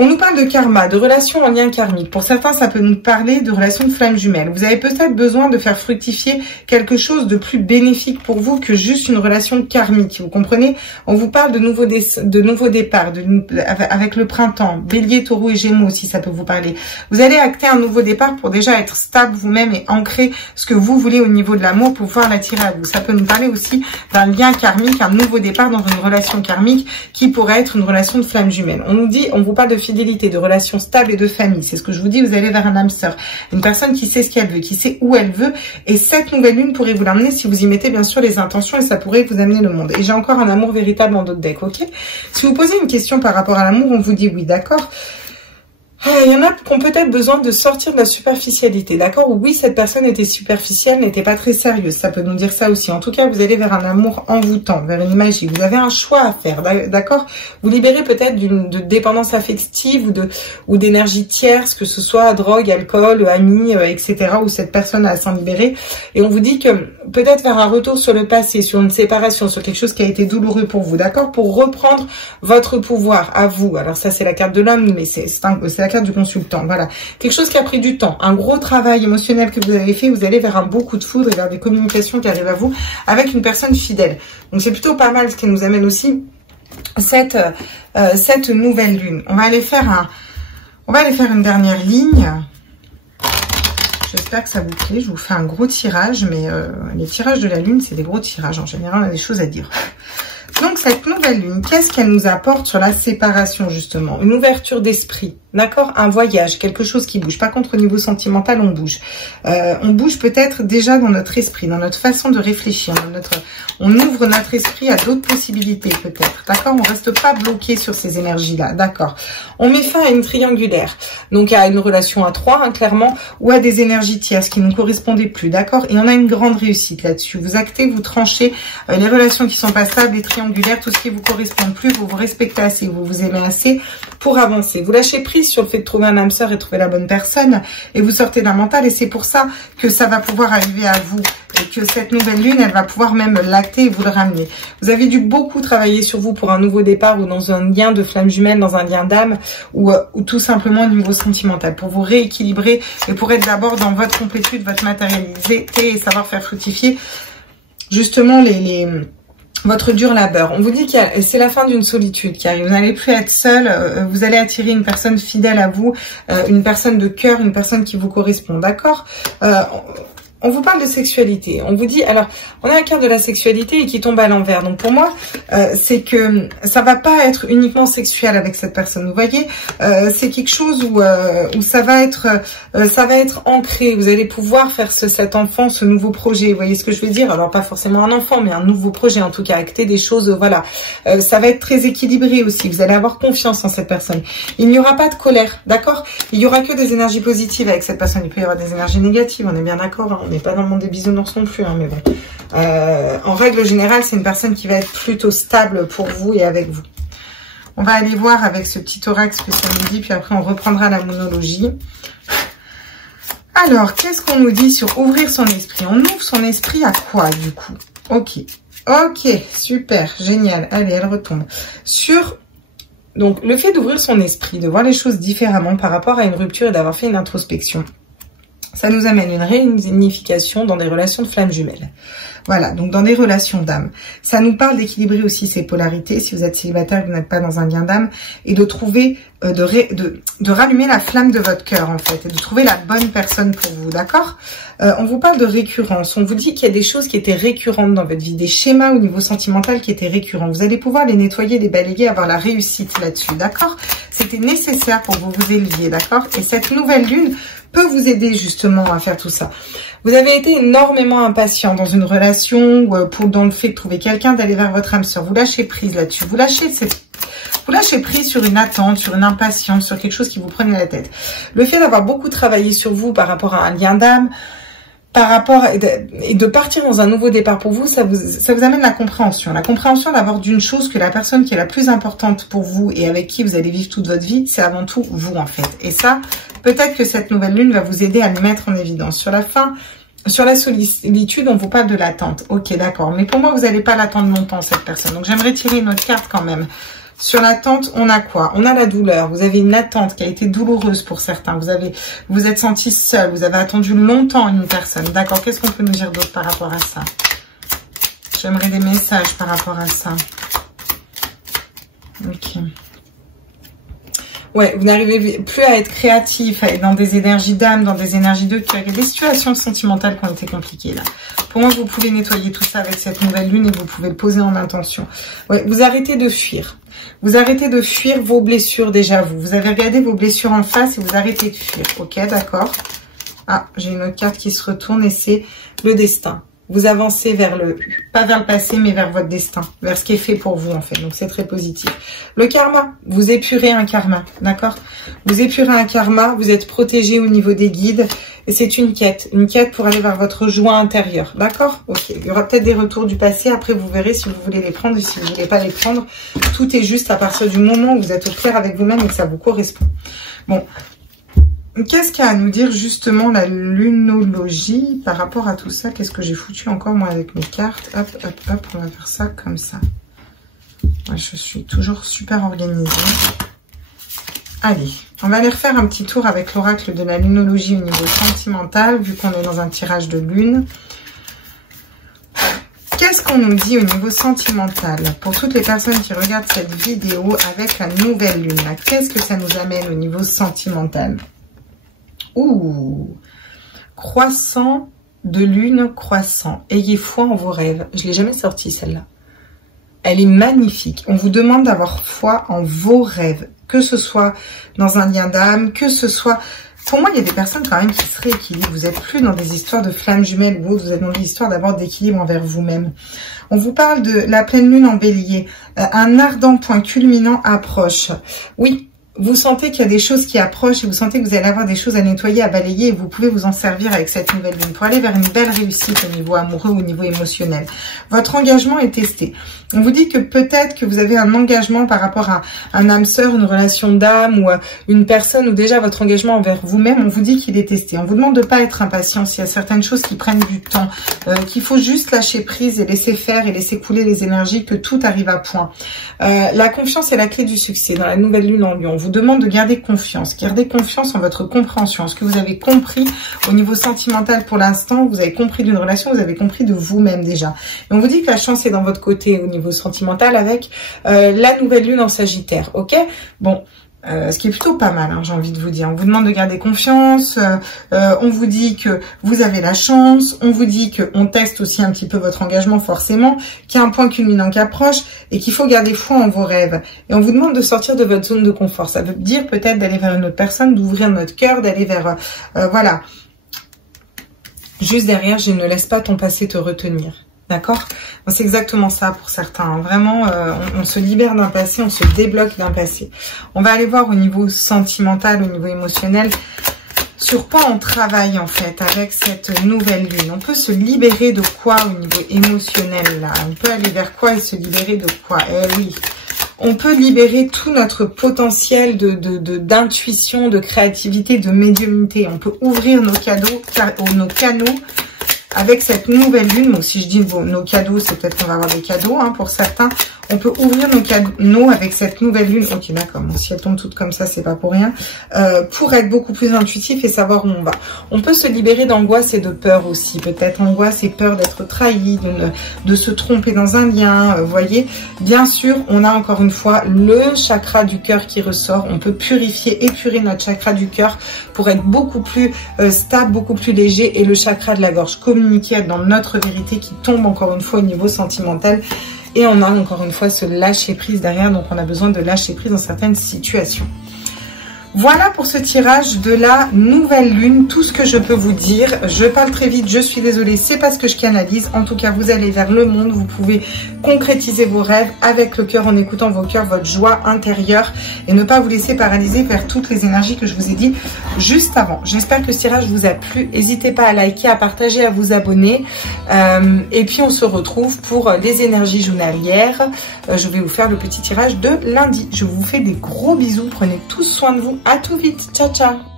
On nous parle de karma, de relations en lien karmique. Pour certains, ça peut nous parler de relations de flammes jumelles. Vous avez peut-être besoin de faire fructifier quelque chose de plus bénéfique pour vous que juste une relation karmique. Vous comprenez? On vous parle de nouveaux départs, avec le printemps. Bélier, taureau et gémeaux aussi, ça peut vous parler. Vous allez acter un nouveau départ pour déjà être stable vous-même et ancrer ce que vous voulez au niveau de l'amour pour pouvoir l'attirer à vous. Ça peut nous parler aussi d'un lien karmique, un nouveau départ dans une relation karmique qui pourrait être une relation de flammes jumelles. On vous parle de fidélité, de relations stables et de famille. C'est ce que je vous dis, vous allez vers un âme sœur. Une personne qui sait ce qu'elle veut, qui sait où elle veut. Et cette nouvelle lune pourrait vous l'amener si vous y mettez bien sûr les intentions et ça pourrait vous amener le monde. Et j'ai encore un amour véritable en d'autres decks, ok? Si vous posez une question par rapport à l'amour, on vous dit oui, d'accord? Il y en a qui ont peut-être besoin de sortir de la superficialité, d'accord? Oui, cette personne était superficielle, n'était pas très sérieuse. Ça peut nous dire ça aussi. En tout cas, vous allez vers un amour envoûtant, vers une magie. Vous avez un choix à faire, d'accord? Vous libérez peut-être de dépendance affective ou d'énergie tierce, que ce soit drogue, alcool, amis, etc. où cette personne a à s'en libérer. Et on vous dit que peut-être faire un retour sur le passé, sur une séparation, sur quelque chose qui a été douloureux pour vous, d'accord? Pour reprendre votre pouvoir à vous. Alors ça, c'est la carte de l'homme, mais c'est la la carte du consultant. Voilà. Quelque chose qui a pris du temps. Un gros travail émotionnel que vous avez fait. Vous allez vers un beau coup de foudre et vers des communications qui arrivent à vous avec une personne fidèle. Donc, c'est plutôt pas mal ce qui nous amène aussi cette nouvelle lune. On va aller faire une dernière ligne. J'espère que ça vous plaît. Je vous fais un gros tirage, mais les tirages de la lune, c'est des gros tirages. En général, on a des choses à dire. Donc, cette nouvelle lune, qu'est-ce qu'elle nous apporte sur la séparation, justement? Une ouverture d'esprit, d'accord? Un voyage, quelque chose qui bouge. Par contre, au niveau sentimental, on bouge. On bouge peut-être déjà dans notre esprit, dans notre façon de réfléchir. On ouvre notre esprit à d'autres possibilités, peut-être, d'accord? On reste pas bloqué sur ces énergies-là, d'accord? On met fin à une triangulaire, donc à une relation à 3, hein, clairement, ou à des énergies tierces qui ne nous correspondaient plus, d'accord? Et on a une grande réussite là-dessus. Vous actez, vous tranchez les relations qui sont passables, les triangulaires, tout ce qui vous correspond plus, vous vous respectez assez, vous vous aimez assez pour avancer. Vous lâchez prise sur le fait de trouver un âme sœur et trouver la bonne personne, et vous sortez d'un mental, et c'est pour ça que ça va pouvoir arriver à vous, et que cette nouvelle lune, elle va pouvoir même l'acter et vous le ramener. Vous avez dû beaucoup travailler sur vous pour un nouveau départ, ou dans un lien de flamme jumelle, dans un lien d'âme, ou tout simplement au niveau sentimental, pour vous rééquilibrer et pour être d'abord dans votre complétude, votre matérialité et savoir faire fructifier justement votre dur labeur. On vous dit que c'est la fin d'une solitude qui arrive. Vous n'allez plus être seul. Vous allez attirer une personne fidèle à vous, une personne de cœur, une personne qui vous correspond. D'accord? On vous parle de sexualité. On vous dit, alors, on a la carte de la sexualité et qui tombe à l'envers. Donc pour moi, c'est que ça va pas être uniquement sexuel avec cette personne. Vous voyez, c'est quelque chose où ça va être ancré. Vous allez pouvoir faire cet enfant, ce nouveau projet. Vous voyez ce que je veux dire? Alors pas forcément un enfant, mais un nouveau projet en tout cas, acter des choses. Voilà, ça va être très équilibré aussi. Vous allez avoir confiance en cette personne. Il n'y aura pas de colère, d'accord? Il y aura que des énergies positives avec cette personne. Il peut y avoir des énergies négatives. On est bien d'accord, hein? On n'est pas dans le monde des bisounours non plus, hein, mais bon. En règle générale, c'est une personne qui va être plutôt stable pour vous et avec vous. On va aller voir avec ce petit oracle ce que ça nous dit, puis après on reprendra la monologie. Alors, qu'est-ce qu'on nous dit sur ouvrir son esprit? On ouvre son esprit à quoi, du coup? Ok, super, génial. Allez, elle retombe. Donc, le fait d'ouvrir son esprit, de voir les choses différemment par rapport à une rupture et d'avoir fait une introspection. Ça nous amène une réunification dans des relations de flammes jumelles. Voilà, donc dans des relations d'âme. Ça nous parle d'équilibrer aussi ces polarités. Si vous êtes célibataire, vous n'êtes pas dans un lien d'âme. Et de trouver, de rallumer la flamme de votre cœur, en fait. Et de trouver la bonne personne pour vous, d'accord? On vous parle de récurrence. On vous dit qu'il y a des choses qui étaient récurrentes dans votre vie. Des schémas au niveau sentimental qui étaient récurrents. Vous allez pouvoir les nettoyer, les balayer, avoir la réussite là-dessus, d'accord? C'était nécessaire pour que vous vous éleviez, d'accord? Et cette nouvelle lune peut vous aider justement à faire tout ça. Vous avez été énormément impatient dans une relation ou dans le fait de trouver quelqu'un, d'aller vers votre âme sœur. Vous lâchez prise là-dessus. Vous lâchez prise sur une attente, sur une impatience, sur quelque chose qui vous prenait la tête. Le fait d'avoir beaucoup travaillé sur vous par rapport à un lien d'âme, et de partir dans un nouveau départ pour vous, ça vous amène la compréhension. La compréhension d'abord d'une chose, que la personne qui est la plus importante pour vous et avec qui vous allez vivre toute votre vie, c'est avant tout vous en fait. Et ça, peut-être que cette nouvelle lune va vous aider à le mettre en évidence. Sur la solitude, on vous parle de l'attente. Ok, d'accord. Mais pour moi, vous n'allez pas l'attendre longtemps, cette personne. Donc, j'aimerais tirer une autre carte quand même. Sur l'attente, on a quoi? On a la douleur. Vous avez une attente qui a été douloureuse pour certains. Vous êtes senti seul. Vous avez attendu longtemps une personne. D'accord. Qu'est-ce qu'on peut nous dire d'autre par rapport à ça? J'aimerais des messages par rapport à ça. Ok. Ouais, vous n'arrivez plus à être créatif, à être dans des énergies d'âme, dans des énergies de cœur. Il y a des situations sentimentales qui ont été compliquées là. Pour moi, vous pouvez nettoyer tout ça avec cette nouvelle lune et vous pouvez le poser en intention. Ouais, vous arrêtez de fuir. Vous arrêtez de fuir vos blessures déjà, vous. Vous avez regardé vos blessures en face et vous arrêtez de fuir. Ok, d'accord. Ah, j'ai une autre carte qui se retourne et c'est le destin. Vous avancez pas vers le passé, mais vers votre destin, vers ce qui est fait pour vous, en fait. Donc, c'est très positif. Le karma, vous épurez un karma, d'accord? Vous épurez un karma, vous êtes protégé au niveau des guides, et c'est une quête pour aller vers votre joie intérieure, d'accord? Ok, il y aura peut-être des retours du passé, après vous verrez si vous voulez les prendre, et si vous ne voulez pas les prendre, tout est juste à partir du moment où vous êtes au clair avec vous-même et que ça vous correspond. Bon. Qu'est-ce qu'il y a à nous dire justement la lunologie par rapport à tout ça? Qu'est-ce que j'ai foutu encore moi avec mes cartes? Hop, hop, hop, on va faire ça comme ça. Ouais, je suis toujours super organisée. Allez, On va aller refaire un petit tour avec l'oracle de la lunologie au niveau sentimental, vu qu'on est dans un tirage de lune. Qu'est-ce qu'on nous dit au niveau sentimental pour toutes les personnes qui regardent cette vidéo avec la nouvelle lune? Qu'est-ce que ça nous amène au niveau sentimental? Ouh, croissant de lune, croissant. Ayez foi en vos rêves. Je ne l'ai jamais sortie celle-là. Elle est magnifique. On vous demande d'avoir foi en vos rêves. Que ce soit dans un lien d'âme, que ce soit... Pour moi, il y a des personnes quand même qui se rééquilibrent. Vous n'êtes plus dans des histoires de flammes jumelles ou vous êtes dans des histoires d'abord d'équilibre envers vous-même. On vous parle de la pleine lune en bélier. Un ardent point culminant approche. Oui. Vous sentez qu'il y a des choses qui approchent et vous sentez que vous allez avoir des choses à nettoyer, à balayer et vous pouvez vous en servir avec cette nouvelle lune pour aller vers une belle réussite au niveau amoureux, au niveau émotionnel. Votre engagement est testé. On vous dit que peut-être que vous avez un engagement par rapport à un âme sœur, une relation d'âme ou une personne où déjà votre engagement envers vous-même, on vous dit qu'il est testé. On vous demande de ne pas être impatient s'il y a certaines choses qui prennent du temps, qu'il faut juste lâcher prise et laisser faire et laisser couler les énergies, que tout arrive à point. La confiance est la clé du succès dans la nouvelle lune en Lion. On vous demande de garder confiance en votre compréhension, ce que vous avez compris au niveau sentimental pour l'instant, vous avez compris d'une relation, vous avez compris de vous-même déjà. Et on vous dit que la chance est dans votre côté au niveau sentimental avec la nouvelle lune en Sagittaire, ok? Bon, ce qui est plutôt pas mal, hein, j'ai envie de vous dire. On vous demande de garder confiance, on vous dit que vous avez la chance, on vous dit qu'on teste aussi un petit peu votre engagement forcément, qu'il y a un point culminant qui approche et qu'il faut garder foi en vos rêves. Et on vous demande de sortir de votre zone de confort. Ça veut dire peut-être d'aller vers une autre personne, d'ouvrir notre cœur, d'aller vers... voilà. Juste derrière, je ne laisse pas ton passé te retenir. D'accord? C'est exactement ça pour certains. Hein. Vraiment, on se libère d'un passé, on se débloque d'un passé. On va aller voir au niveau sentimental, au niveau émotionnel, sur quoi on travaille en fait avec cette nouvelle lune. On peut se libérer de quoi au niveau émotionnel là? On peut aller vers quoi et se libérer de quoi? Eh oui, on peut libérer tout notre potentiel d'intuition, de créativité, de médiumnité. On peut ouvrir nos canaux avec cette nouvelle lune. Bon, si je dis nos cadeaux, c'est peut-être qu'on va avoir des cadeaux hein, pour certains. On peut ouvrir nos canaux avec cette nouvelle lune. Ok, d'accord. Bon, si elles tombent toutes comme ça, c'est pas pour rien. Pour être beaucoup plus intuitif et savoir où on va. On peut se libérer d'angoisse et de peur aussi. Peut-être angoisse et peur d'être trahi, de se tromper dans un lien. Voyez, bien sûr, on a encore une fois le chakra du cœur qui ressort. On peut purifier, épurer notre chakra du cœur pour être beaucoup plus stable, beaucoup plus léger. Et le chakra de la gorge, communiquer, être dans notre vérité qui tombe encore une fois au niveau sentimental. Et on a encore une fois ce lâcher prise derrière, donc on a besoin de lâcher prise dans certaines situations. Voilà pour ce tirage de la nouvelle lune, tout ce que je peux vous dire. Je parle très vite, je suis désolée, c'est pas ce que je canalise. En tout cas, vous allez vers le monde, vous pouvez concrétiser vos rêves avec le cœur, en écoutant vos cœurs, votre joie intérieure et ne pas vous laisser paralyser vers toutes les énergies que je vous ai dit juste avant. J'espère que ce tirage vous a plu. N'hésitez pas à liker, à partager, à vous abonner. Et puis, on se retrouve pour les énergies journalières. Je vais vous faire le petit tirage de lundi. Je vous fais des gros bisous. Prenez tous soin de vous. À tout vite. Ciao, ciao.